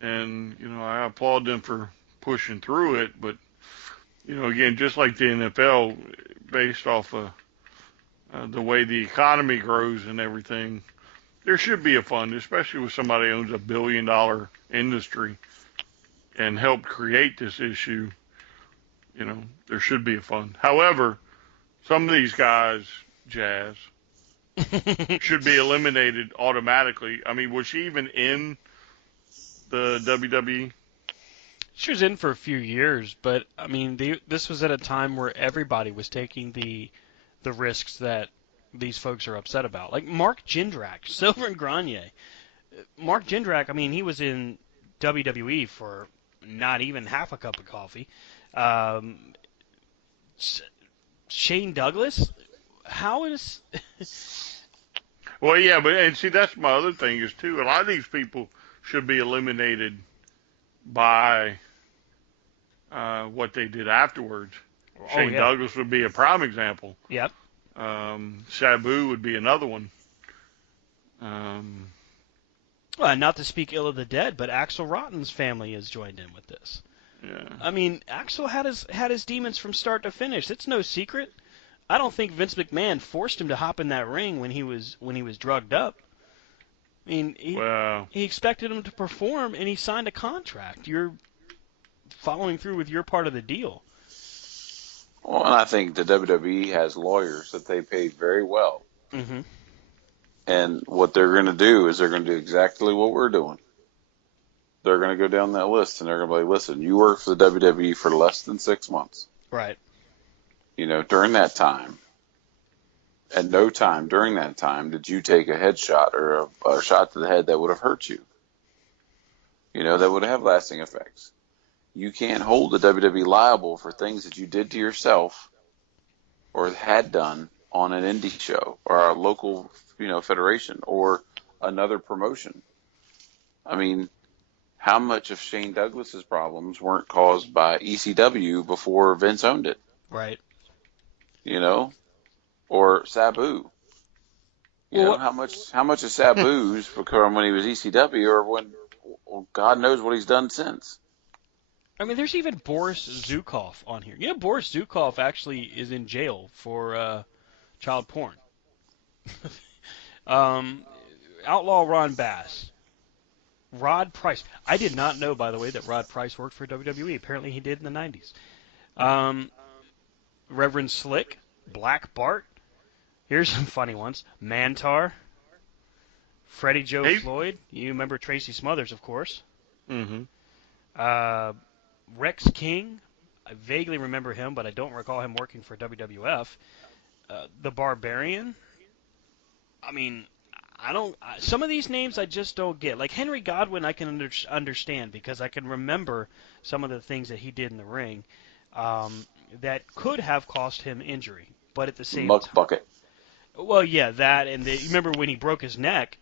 And, I applaud them for pushing through it. But, again, just like the NFL, based off of the way the economy grows and everything, there should be a fund, especially with somebody who owns $1 billion industry and helped create this issue. There should be a fund. However, some of these guys, Jazz, should be eliminated automatically. I mean, was she even in the WWE? She was in for a few years, but I mean, this was at a time where everybody was taking the risks that these folks are upset about. Like Mark Jindrak, Silver and Grenier. Mark Jindrak, I mean, he was in WWE for not even half a cup of coffee. Um, Shane Douglas, how is? Well, yeah, and see, that's my other thing is too. A lot of these people should be eliminated by what they did afterwards. Oh Shane yeah, Douglas would be a prime example. yep. Sabu would be another one. Well, not to speak ill of the dead, but Axel Rotten's family has joined in with this. Yeah. I mean, Axel had his demons from start to finish. It's no secret. I don't think Vince McMahon forced him to hop in that ring when he was drugged up. I mean, he expected him to perform, and he signed a contract. You're following through with your part of the deal. Well, and I think the WWE has lawyers that they paid very well. Mm-hmm. And what they're going to do is they're going to do exactly what we're doing. They're going to go down that list, and they're going to be like, listen, you worked for the WWE for less than 6 months. Right. During that time, at no time during that time did you take a headshot or a shot to the head that would have hurt you. That would have lasting effects. You can't hold the WWE liable for things that you did to yourself or had done on an indie show or a local, federation or another promotion. I mean, how much of Shane Douglas's problems weren't caused by ECW before Vince owned it? Right. Or Sabu. Well, how much of Sabu's from when he was ECW or when God knows what he's done since. I mean, there's even Boris Zukov on here. Boris Zukov actually is in jail for child porn. Outlaw Ron Bass. Rod Price. I did not know, by the way, that Rod Price worked for WWE. Apparently he did in the 90s. Reverend Slick. Black Bart. Here's some funny ones. Mantar. Freddie Joe Floyd. You remember Tracy Smothers, of course. Mm-hmm. Rex King. I vaguely remember him, but I don't recall him working for WWF. The Barbarian. I mean, some of these names I just don't get. Like Henry Godwin, I can understand because I can remember some of the things that he did in the ring that could have cost him injury. But at the same Muck time, bucket. well, yeah, that and you remember when he broke his neck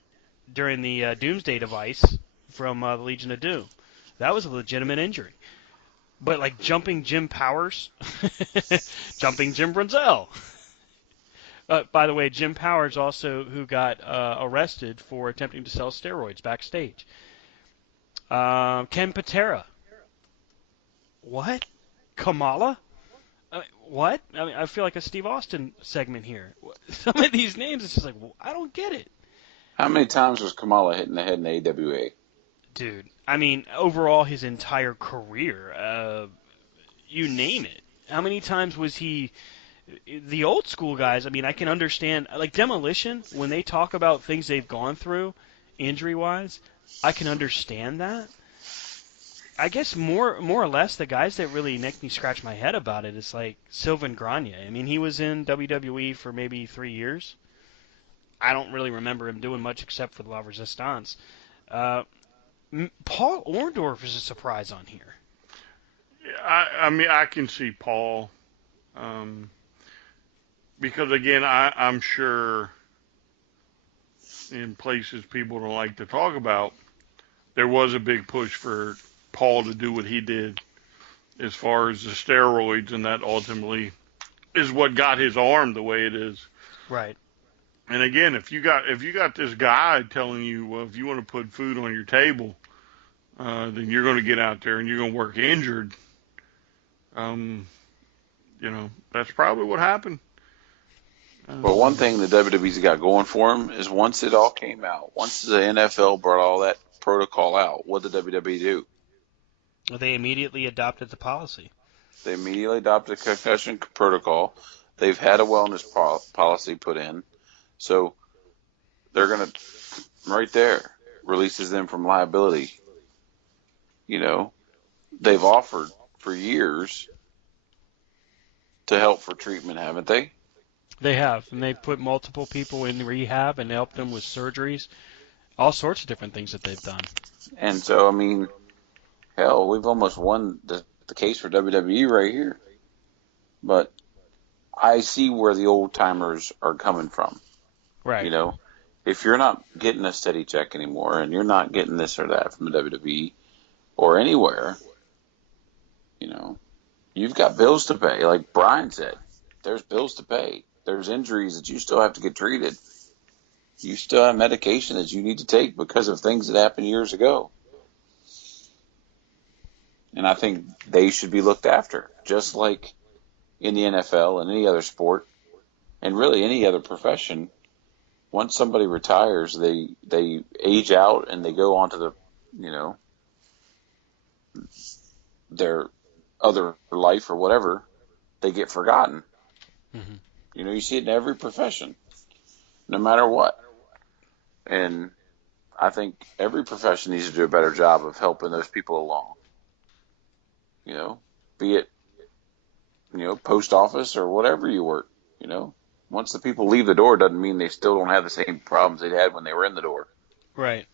during the Doomsday device from the Legion of Doom. That was a legitimate injury. But like jumping Jim Powers, jumping Jim Brunzell. By the way, Jim Powers also who got arrested for attempting to sell steroids backstage. Ken Patera. What? Kamala? What? I mean, I feel like a Steve Austin segment here. Some of these names, it's just like, I don't get it. How many times was Kamala hit in the head in the AWA? Dude, I mean, overall his entire career, you name it. How many times was he... The old school guys, I mean, I can understand... Like Demolition, when they talk about things they've gone through, injury-wise, I can understand that. I guess more or less the guys that really make me scratch my head about it is like Sylvain Grenier. I mean, he was in WWE for maybe 3 years. I don't really remember him doing much except for La Resistance. Paul Orndorff is a surprise on here. I mean, I can see Paul because again, I'm sure in places people don't like to talk about, there was a big push for Paul to do what he did as far as the steroids, and that ultimately is what got his arm the way it is. Right. And again, if you got this guy telling you, well, if you want to put food on your table, then you're going to get out there and you're going to work injured. Um, that's probably what happened. But one thing the WWE's got going for him is once it all came out, once the NFL brought all that protocol out, what did the WWE do? They immediately adopted the policy. They immediately adopted a concussion protocol. They've had a wellness policy put in. So they're going to, right there, releases them from liability. They've offered for years to help for treatment, haven't they? They have, and they've put multiple people in rehab and helped them with surgeries, all sorts of different things that they've done. And so, I mean, hell, we've almost won the case for WWE right here. But I see where the old timers are coming from. Right. If you're not getting a steady check anymore and you're not getting this or that from the WWE or anywhere, you've got bills to pay. Like Brian said, there's bills to pay. There's injuries that you still have to get treated. You still have medication that you need to take because of things that happened years ago. And I think they should be looked after, just like in the NFL and any other sport, and really any other profession. Once somebody retires, they age out and they go on to their other life or whatever. They get forgotten. Mm-hmm. You see it in every profession, no matter what. And I think every profession needs to do a better job of helping those people along. Be it, post office or whatever you work. Once the people leave the door, doesn't mean they still don't have the same problems they had when they were in the door. Right.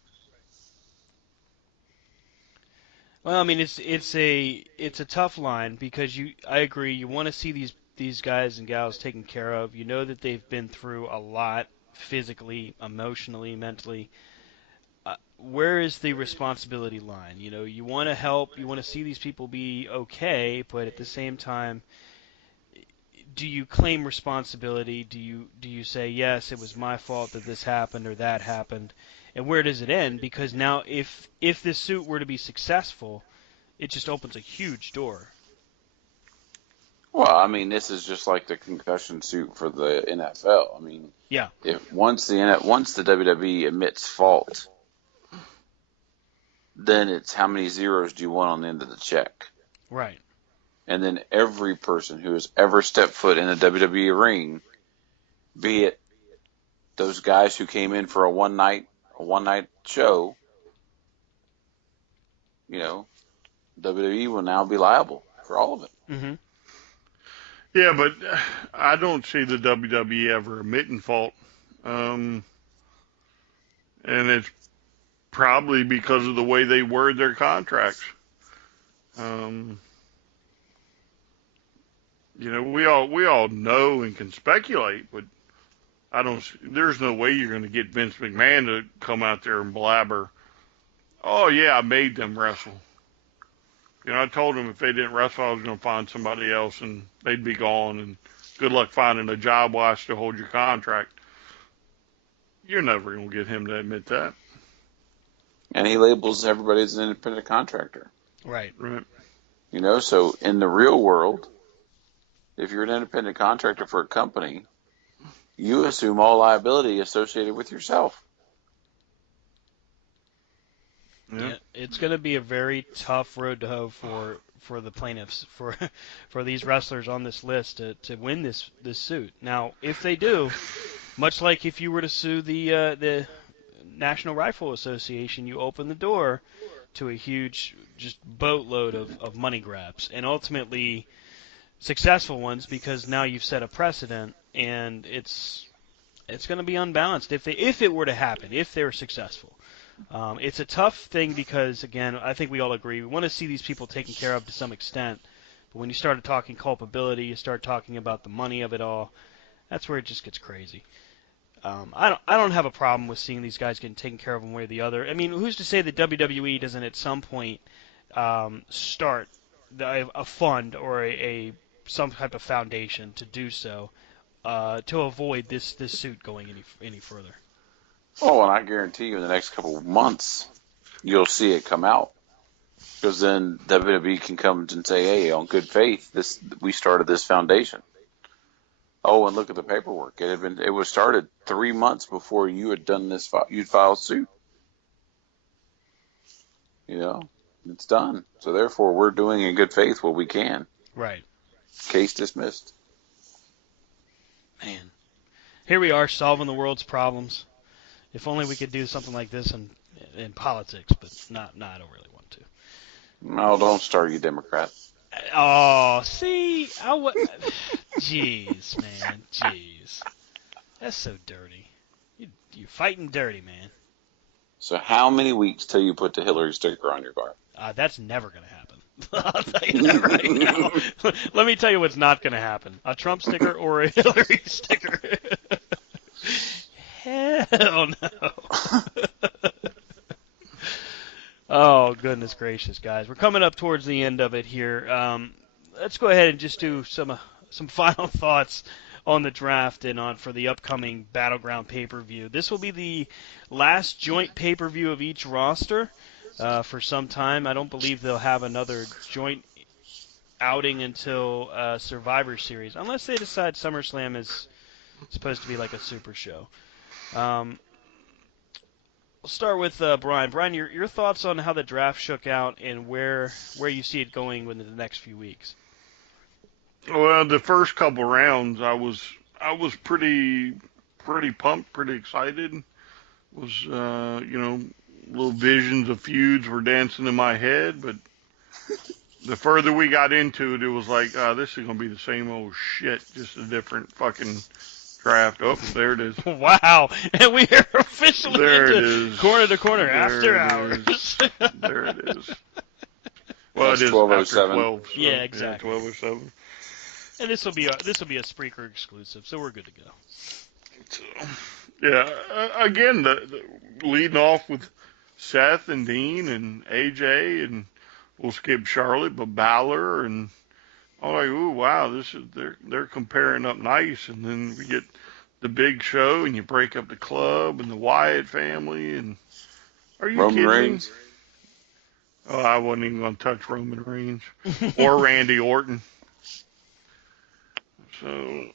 Well, I mean, it's a tough line because I agree. You want to see these guys and gals taken care of. You know that they've been through a lot physically, emotionally, mentally. Where is the responsibility line? You want to help. You want to see these people be okay, but at the same time, do you claim responsibility? Do you say, yes, it was my fault that this happened or that happened? And where does it end? Because now if this suit were to be successful, it just opens a huge door. Well, I mean, this is just like the concussion suit for the NFL. I mean, Yeah. if once the WWE admits fault, then it's how many zeros do you want on the end of the check? Right. And then every person who has ever stepped foot in a WWE ring, be it those guys who came in for a one night show, WWE will now be liable for all of it. Mm-hmm. Yeah, but I don't see the WWE ever admitting fault. And it's probably because of the way they word their contracts. We all know and can speculate, but there's no way you're going to get Vince McMahon to come out there and blabber, oh yeah, I made them wrestle. I told them if they didn't wrestle, I was going to find somebody else and they'd be gone, and good luck finding a job while I still hold your contract. You're never going to get him to admit that. And he labels everybody as an independent contractor. Right. Right. So in the real world, if you're an independent contractor for a company, you assume all liability associated with yourself. Yeah, it's going to be a very tough road to hoe for the plaintiffs, for these wrestlers on this list to win this suit. Now, if they do, much like if you were to sue the National Rifle Association, you open the door to a huge just boatload of money grabs, and ultimately successful ones, because now you've set a precedent, and it's going to be unbalanced if it were to happen, if they're successful. It's a tough thing because, again, I think we all agree we want to see these people taken care of to some extent. But when you start talking culpability, you start talking about the money of it all. That's where it just gets crazy. I don't have a problem with seeing these guys getting taken care of one way or the other. I mean, who's to say that WWE doesn't at some point start a fund or a some type of foundation to do so to avoid this suit going any further. Oh, and I guarantee you in the next couple of months, you'll see it come out. Because then WWE can come and say, hey, on good faith, we started this foundation. Oh, and look at the paperwork. It was started 3 months before you had done this. You'd filed suit. You know, it's done. So therefore, we're doing in good faith what we can. Right. Case dismissed. Man, here we are solving the world's problems. If only we could do something like this in politics, but not. I don't really want to. No, don't start, you Democrat. Oh, see, jeez, man, jeez, that's so dirty. You're fighting dirty, man. So how many weeks till you put the Hillary sticker on your car? That's never gonna happen. I'll tell you that right now. Let me tell you what's not gonna happen: a Trump sticker or a Hillary sticker. Hell no. Oh, goodness gracious, guys. We're coming up towards the end of it here. Let's go ahead and just do some final thoughts on the draft and for the upcoming Battleground pay-per-view. This will be the last joint pay-per-view of each roster for some time. I don't believe they'll have another joint outing until Survivor Series, unless they decide SummerSlam is supposed to be like a super show. We'll start with Brian. Brian, your thoughts on how the draft shook out and where you see it going within the next few weeks. Well, the first couple rounds, I was pretty pumped, pretty excited. Was little visions of feuds were dancing in my head, but the further we got into it, it was like, this is gonna be the same old shit, just a different fucking draft. Oh, there it is. Wow, and we are officially there into it is. Corner to Corner there after it hours. There it is. Well, That's it is 12:07. after 12. So, Yeah, exactly. 12:07. And this will be a Spreaker exclusive, so we're good to go. So, yeah, again, the leading off with Seth and Dean and AJ, and we'll skip Charlotte, but Balor, and I'm like, ooh, wow, they're comparing up nice, and then we get the big show, and you break up the club and the Wyatt family, and are you Roman kidding Reigns. me? Oh, I wasn't even gonna touch Roman Reigns or Randy Orton. So,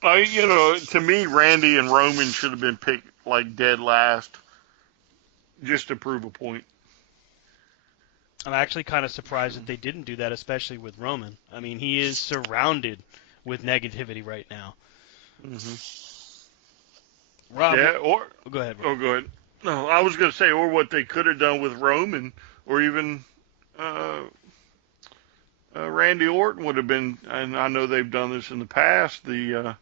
to me, Randy and Roman should have been picked like dead last, just to prove a point. I'm actually kind of surprised that they didn't do that, especially with Roman. I mean, he is surrounded with negativity right now. Mm-hmm. Rob, Yeah, go ahead. Rob. Oh, go ahead. No, I was going to say, or what they could have done with Roman, or even Randy Orton would have been. And I know they've done this in the past. The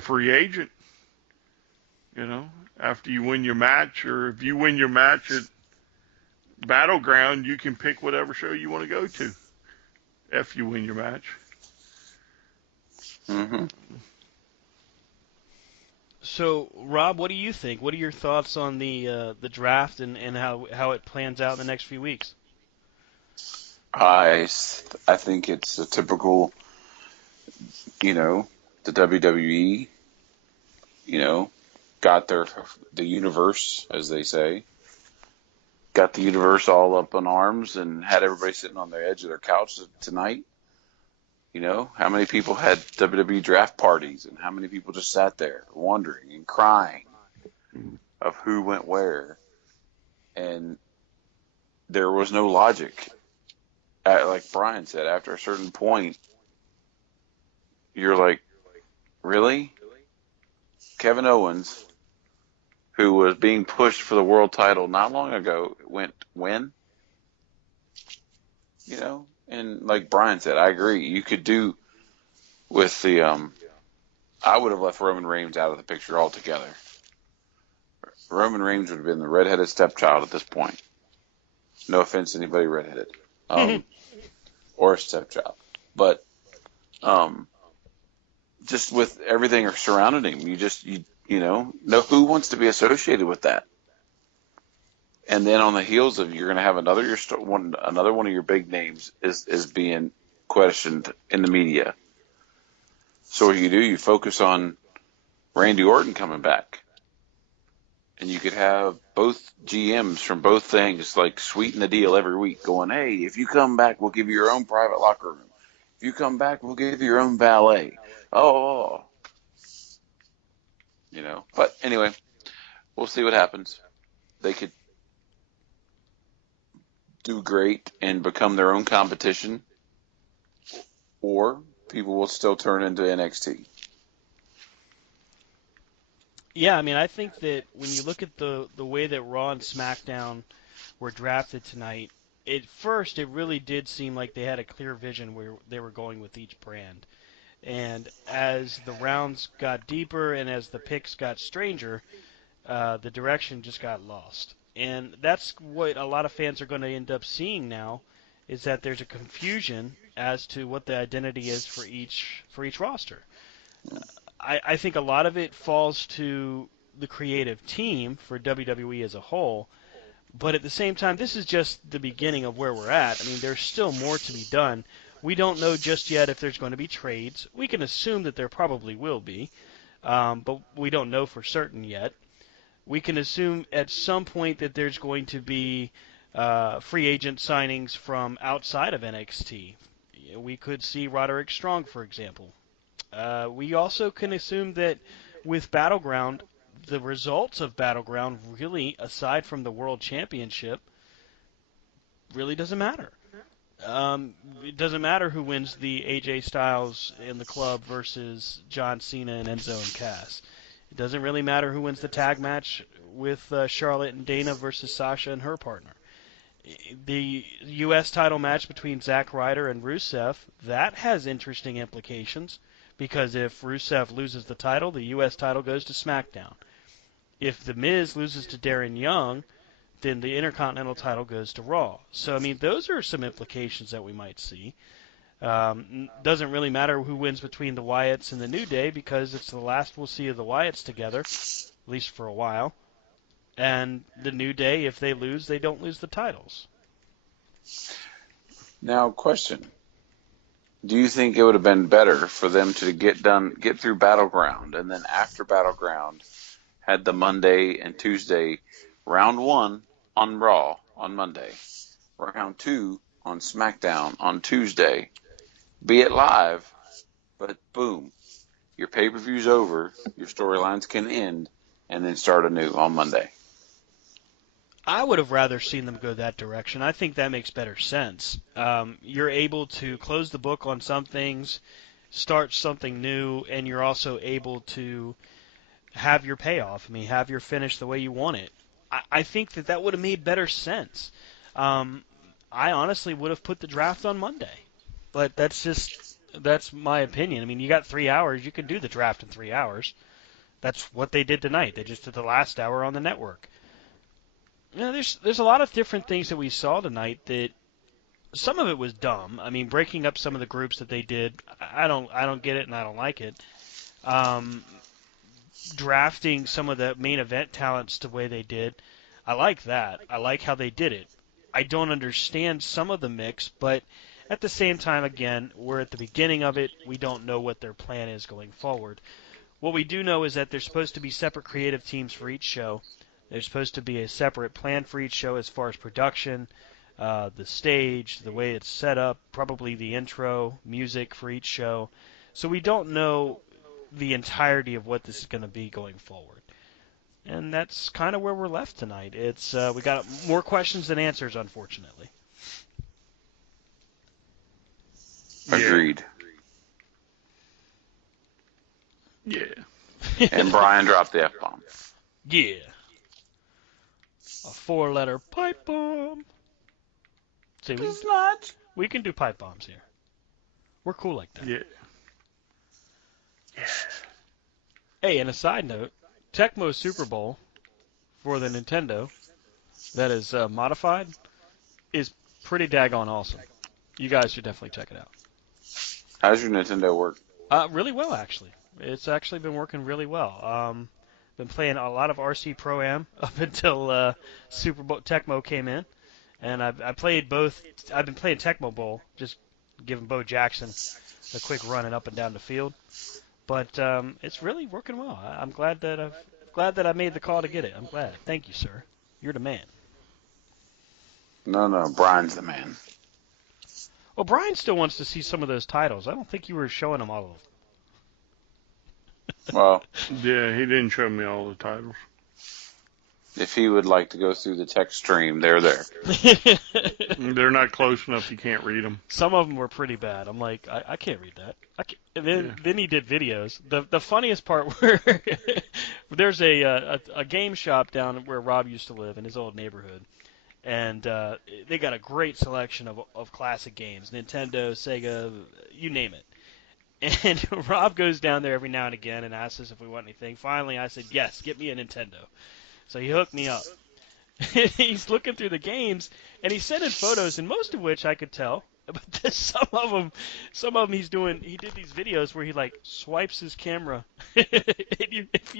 free agent. After you win your match, or if you win your match at Battleground, you can pick whatever show you want to go to. If you win your match. Mm-hmm. So, Rob, what do you think? What are your thoughts on the draft and how it plans out in the next few weeks? I think it's a typical, the WWE, got the universe, as they say, got the universe all up in arms and had everybody sitting on the edge of their couch tonight. How many people had WWE draft parties, and how many people just sat there wondering and crying of who went where, and there was no logic. Like Brian said, after a certain point, you're like, really? Kevin Owens, who was being pushed for the world title not long ago, went when? And like Brian said, I agree. You could do with the, I would have left Roman Reigns out of the picture altogether. Roman Reigns would have been the redheaded stepchild at this point. No offense to anybody redheaded. Or a stepchild. But just with everything surrounding him, know who wants to be associated with that. And then on the heels of, you're going to have another one of your big names is being questioned in the media. So what do, you focus on Randy Orton coming back, and you could have both GMs from both things like sweeten the deal every week, going, hey, if you come back, we'll give you your own private locker room. If you come back, we'll give you your own valet. Oh. But anyway, we'll see what happens. They could do great and become their own competition, or people will still turn into NXT. Yeah, I mean, I think that when you look at the way that Raw and SmackDown were drafted tonight, at first it really did seem like they had a clear vision where they were going with each brand. And as the rounds got deeper and as the picks got stranger, the direction just got lost. And that's what a lot of fans are going to end up seeing now, is that there's a confusion as to what the identity is for each roster. I think a lot of it falls to the creative team for WWE as a whole, but at the same time, this is just the beginning of where we're at. I mean, there's still more to be done. We don't know just yet if there's going to be trades. We can assume that there probably will be, but we don't know for certain yet. We can assume at some point that there's going to be free agent signings from outside of NXT. We could see Roderick Strong, for example. We also can assume that with Battleground, the results of Battleground really, aside from the World Championship, really doesn't matter. It doesn't matter who wins the AJ Styles in the club versus John Cena and Enzo and Cass. It doesn't really matter who wins the tag match with Charlotte and Dana versus Sasha and her partner. The U.S. title match between Zack Ryder and Rusev, that has interesting implications, because if Rusev loses the title, the U.S. title goes to Smackdown. If The Miz loses to Darren Young, then the Intercontinental title goes to Raw. So, I mean, those are some implications that we might see. Doesn't really matter who wins between the Wyatts and the New Day, because it's the last we'll see of the Wyatts together, at least for a while. And the New Day, if they lose, they don't lose the titles. Now, question. Do you think it would have been better for them to get through Battleground, and then after Battleground had the Monday and Tuesday, round 1 on Raw on Monday, round 2 on SmackDown on Tuesday, be it live, but boom, your pay-per-view's over, your storylines can end, and then start anew on Monday? I would have rather seen them go that direction. I think that makes better sense. You're able to close the book on some things, start something new, and you're also able to have your payoff. I mean, have your finish the way you want it. I think that would have made better sense. I honestly would have put the draft on Monday, but that's my opinion. I mean, you got 3 hours. You can do the draft in 3 hours. That's what they did tonight. They just did the last hour on the network. You know, there's a lot of different things that we saw tonight that some of it was dumb. I mean, breaking up some of the groups that they did, I don't get it and I don't like it. Drafting some of the main event talents the way they did, I like that. I like how they did it. I don't understand some of the mix, but at the same time, again, we're at the beginning of it. We don't know what their plan is going forward. What we do know is that there's supposed to be separate creative teams for each show. There's supposed to be a separate plan for each show as far as production, the stage, the way it's set up, probably the intro, music for each show. So we don't know the entirety of what this is going to be going forward. And that's kind of where we're left tonight. It's we got more questions than answers, unfortunately. Agreed. Yeah. And Brian dropped the F-bomb. Yeah. A 4-letter pipe bomb. See, we can do pipe bombs here. We're cool like that. Yeah. Hey, and a side note, Tecmo Super Bowl for the Nintendo that is modified is pretty daggone awesome. You guys should definitely check it out. How's your Nintendo work? Really well, actually. It's actually been working really well. Been playing a lot of RC Pro Am up until Super Bowl Tecmo came in, and I played both. I've been playing Tecmo Bowl, just giving Bo Jackson a quick running up and down the field. But it's really working well. I'm glad that I made the call to get it. I'm glad. Thank you, sir. You're the man. No, Brian's the man. Well, Brian still wants to see some of those titles. I don't think you were showing him all of Well, Yeah, he didn't show me all the titles. if he would like to go through the text stream, they're there. them. They're not close enough. You can't read them. Some of them were pretty bad. I'm like, I can't read that. I can't. And then he did videos. The funniest part where there's a game shop down where Rob used to live in his old neighborhood, and they got a great selection of classic games, Nintendo, Sega, you name it. And Rob goes down there every now and again and asks us if we want anything. Finally, I said, yes, get me a Nintendo. So he hooked me up. He's looking through the games, and he's sending photos, and most of which I could tell. But some of them he did these videos where he like swipes his camera. And if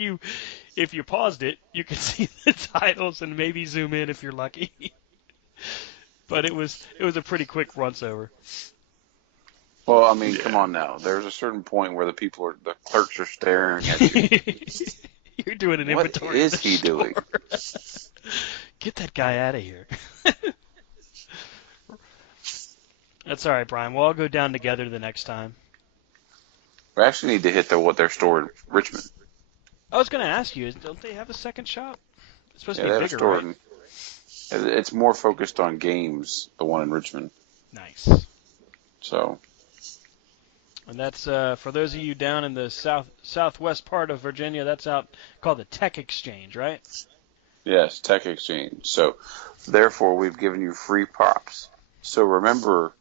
you paused it, you could see the titles and maybe zoom in if you're lucky. But it was a pretty quick once over. Well, I mean, come on now. There's a certain point where the clerks are staring at you. You're doing an What inventory. is he doing? Get that guy out of here. That's all right, Brian. We'll all go down together the next time. We actually need to hit their store in Richmond. I was going to ask you, don't they have a second shop? It's supposed Yeah, to they be have a bigger, store. right? It's more focused on games, the one in Richmond. Nice. So, And that's for those of you down in the southwest part of Virginia. That's out called the Tech Exchange, right? yes, Tech Exchange. So, therefore, we've given you free props. So remember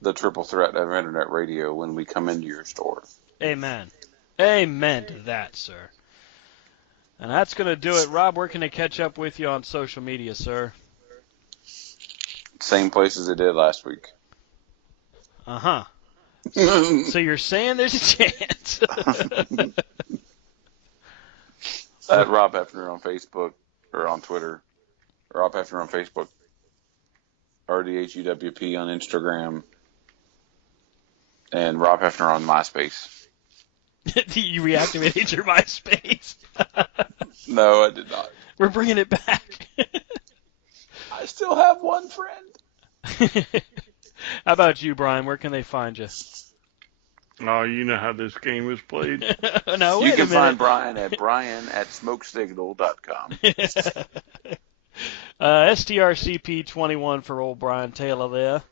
the triple threat of internet radio when we come into your store. Amen. Amen to that, sir. And that's going to do it. Rob, where can they catch up with you on social media, sir? Same place as they did last week. Uh-huh. So you're saying there's a chance. At Rob Hefner on Facebook or on Twitter. Rob Hefner on Facebook. RDHUWP on Instagram. And Rob Hefner on MySpace. You reactivated your MySpace. No, I did not. We're bringing it back. I still have one friend. How about you, Brian? Where can they find you? Oh, you know how this game is played. No, You wait can a find minute. Brian at smokesignal.com. STRCP21 for old Brian Taylor there.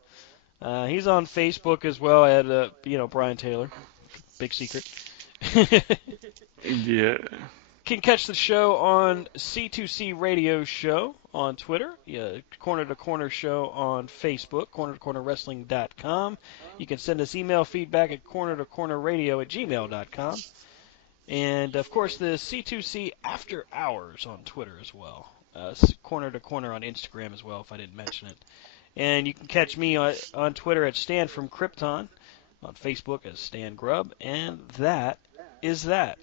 He's on Facebook as well at, Brian Taylor. Big secret. Yeah. Can catch the show on C2C Radio Show on Twitter, Corner to Corner Show on Facebook, cornertocornerwrestling.com. You can send us email feedback at cornertocornerradio@gmail.com. And, of course, the C2C After Hours on Twitter as well. Corner to Corner on Instagram as well, if I didn't mention it. And you can catch me on Twitter at Stan from Krypton, on Facebook as Stan Grubb, and that is that.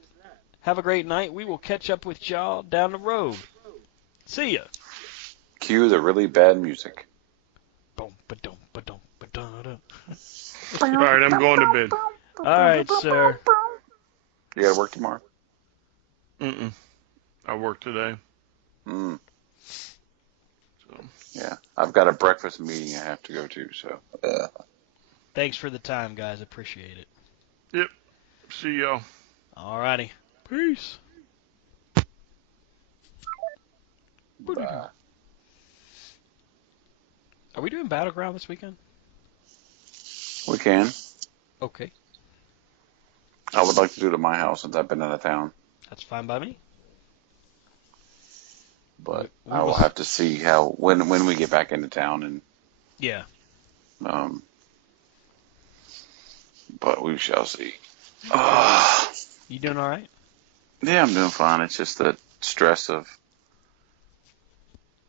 Have a great night. We will catch up with y'all down the road. See ya. Cue the really bad music. All right, I'm going to bed. All right, sir. You got to work tomorrow? Mm-mm. I work today. Mm. So. Yeah, I've got a breakfast meeting I have to go to, so. Thanks for the time, guys. Appreciate it. Yep. See y'all. All righty. Peace. Bye. Are we doing Battleground this weekend? We can. Okay. I would like to do it at my house since I've been out of town. That's fine by me. But We I will will have to see when we get back into town and Yeah. But we shall see. You doing all right? Yeah, I'm doing fine. It's just the stress of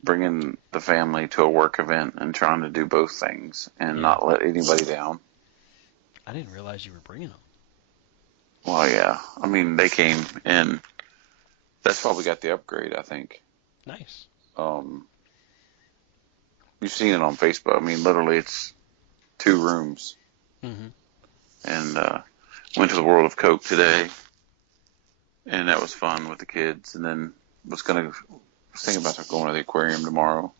bringing the family to a work event and trying to do both things and not let anybody down. I didn't realize you were bringing them. Well, yeah. I mean, they came, and that's why we got the upgrade, I think. Nice. Um, you've seen it on Facebook. I mean, literally, it's 2 rooms. Hmm. And went to the World of Coke today, and that was fun with the kids. And then was thinking about going to the aquarium tomorrow.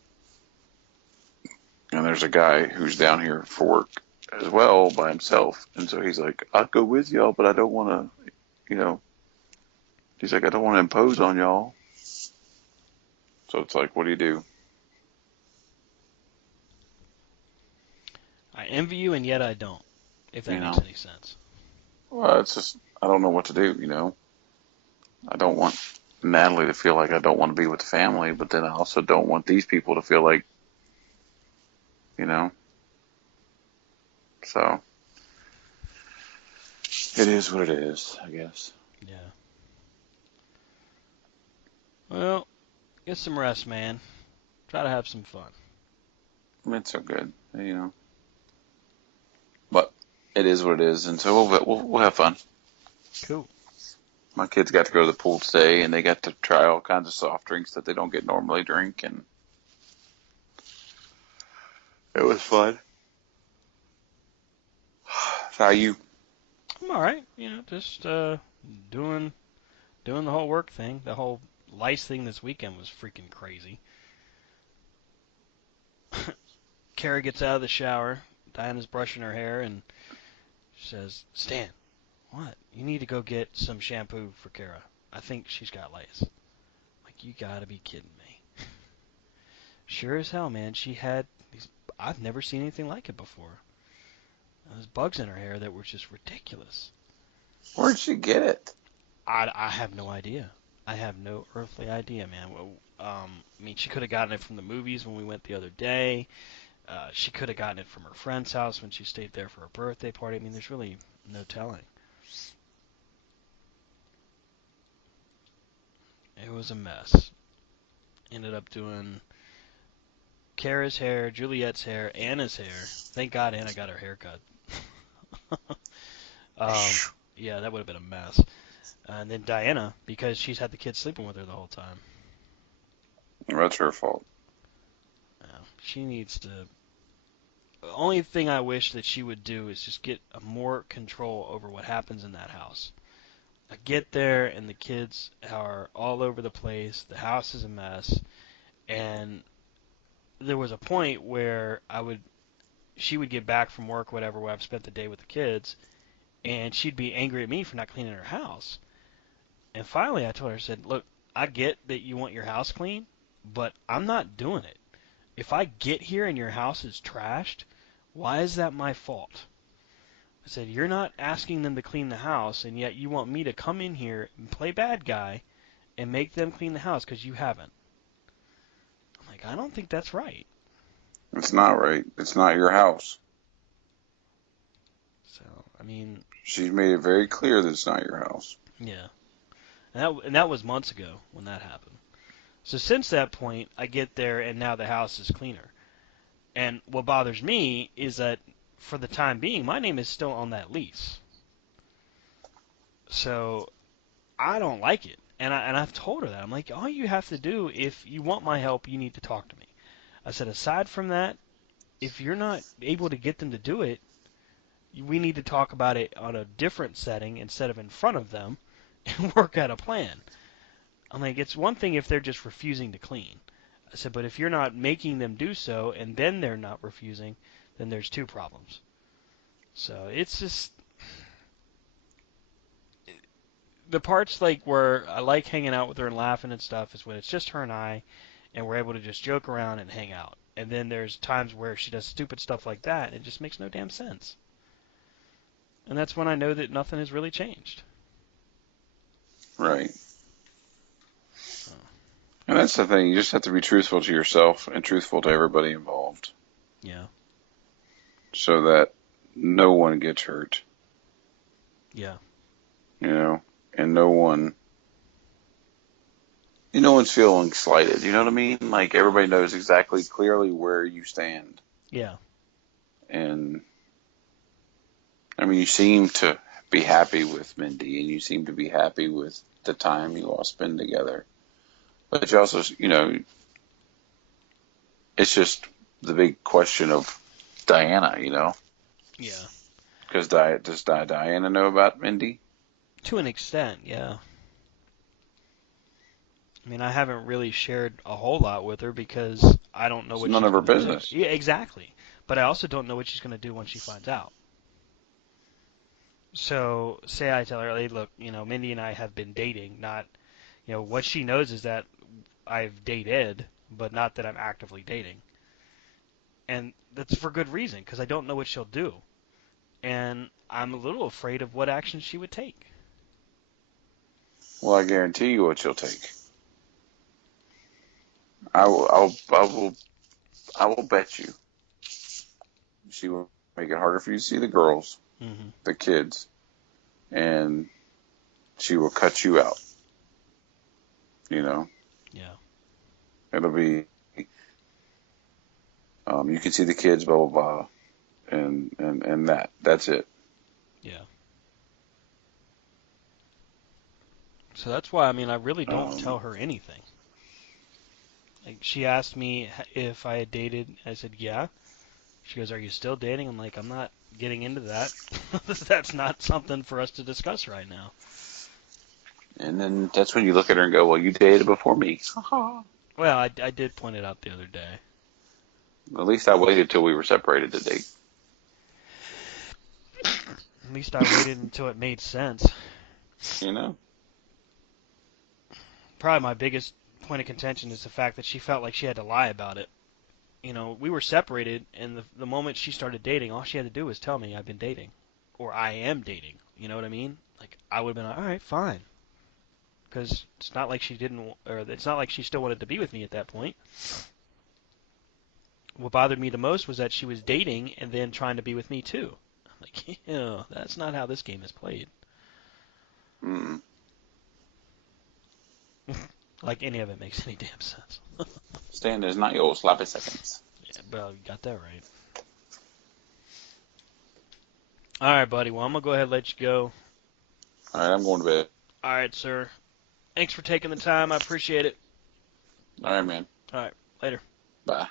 And there's a guy who's down here for work as well by himself, and so he's like, "I'll go with y'all, but I don't want to, you know." He's like, "I don't want to impose on y'all." So it's like, what do you do? I envy you, and yet I don't. If that You makes know? any sense. Well, it's just I don't know what to do. I don't want Natalie to feel like I don't want to be with the family, but then I also don't want these people to feel like, you know. So it is what it is, I guess. Yeah. Well, get some rest, man. Try to have some fun. I mean, it's so good, but it is what it is, and so we'll have fun. Cool. My kids got to go to the pool today, and they got to try all kinds of soft drinks that they don't get normally drink, and it was fun. How you? I'm all right. Just doing the whole work thing. The whole lice thing this weekend was freaking crazy. Kara gets out of the shower. Diana's brushing her hair, and she says, "Stan, what? You need to go get some shampoo for Kara. I think she's got lice." I'm like, you gotta be kidding me. Sure as hell, man. She had these. I've never seen anything like it before. There's bugs in her hair that were just ridiculous. Where'd she get it? I have no idea. I have no earthly idea, man. Well, I mean, she could have gotten it from the movies when we went the other day. She could have gotten it from her friend's house when she stayed there for her birthday party. I mean, there's really no telling. It was a mess. Ended up doing Kara's hair, Juliet's hair, Anna's hair. Thank God Anna got her hair cut. um, yeah, that would have been a mess. And then Diana, because she's had the kids sleeping with her the whole time. That's her fault. She needs to. The only thing I wish that she would do is just get more control over what happens in that house. I get there and the kids are all over the place. The house is a mess, and there was a point where she would get back from work, whatever, where I've spent the day with the kids, and she'd be angry at me for not cleaning her house. And finally, I told her, I said, "Look, I get that you want your house clean, but I'm not doing it. If I get here and your house is trashed, why is that my fault?" I said, "You're not asking them to clean the house, and yet you want me to come in here and play bad guy and make them clean the house because you haven't." I'm like, I don't think that's right. It's not right. It's not your house. So, I mean, She's made it very clear that it's not your house. yeah. And that was months ago when that happened. So since that point, I get there and now the house is cleaner. And what bothers me is that for the time being, my name is still on that lease. So I don't like it. And I've told her that. I'm like, all you have to do, if you want my help, you need to talk to me. I said, aside from that, if you're not able to get them to do it, we need to talk about it on a different setting instead of in front of them and work out a plan. I'm like, it's one thing if they're just refusing to clean. I said, but if you're not making them do so and then they're not refusing, then there's two problems. So it's just the parts like where I like hanging out with her and laughing and stuff is when it's just her and I, and we're able to just joke around and hang out. And then there's times where she does stupid stuff like that, and it just makes no damn sense. And that's when I know that nothing has really changed. Right. So, And that's the thing. You just have to be truthful to yourself and truthful to everybody involved yeah, so that no one gets hurt, yeah, and no one's feeling slighted. You know what I mean? Like everybody knows exactly clearly where you stand. yeah, And I mean, you seem to be happy with Mindy, and you seem to be happy with the time you all spend together. But you also, it's just the big question of Diana, Yeah. because does Diana know about Mindy? To an extent, yeah. I mean, I haven't really shared a whole lot with her because I don't know It's what none she's of her going to do. business. Yeah, exactly. But I also don't know what she's going to do when she finds out. So, say I tell her, hey, look, Mindy and I have been dating. Not, what she knows is that I've dated, but not that I'm actively dating. And that's for good reason, because I don't know what she'll do. And I'm a little afraid of what action she would take. Well, I guarantee you what she'll take. I will bet you she will make it harder for you to see the girls, Mm-hmm. the kids, and she will cut you out. Yeah. It'll be you can see the kids, blah blah blah, and that's it. Yeah. So that's why, I really don't tell Um, her anything. Like, she asked me if I had dated. I said, yeah. She goes, are you still dating? I'm like, I'm not getting into that. That's not something for us to discuss right now. and then that's when you look at her and go, "Well, you dated before me." Well, I did point it out the other day. At least I waited till we were separated to date. At least I waited until it made sense. You know. Probably my biggest point of contention is the fact that she felt like she had to lie about it. We were separated, and the moment she started dating, all she had to do was tell me I've been dating, or I am dating. You know what I mean? Like, I would have been like, all right, fine, because it's not like she didn't, or it's not like she still wanted to be with me at that point. What bothered me the most was that she was dating and then trying to be with me too. I'm like, that's not how this game is played. Mm. Like any of it makes any damn sense. Stan is not your sloppy seconds. Yeah, well, you got that right. All right, buddy. Well, I'm gonna go ahead and let you go. All right, I'm going to bed. All right, sir. Thanks for taking the time. I appreciate it. All right, man. All right, later. Bye.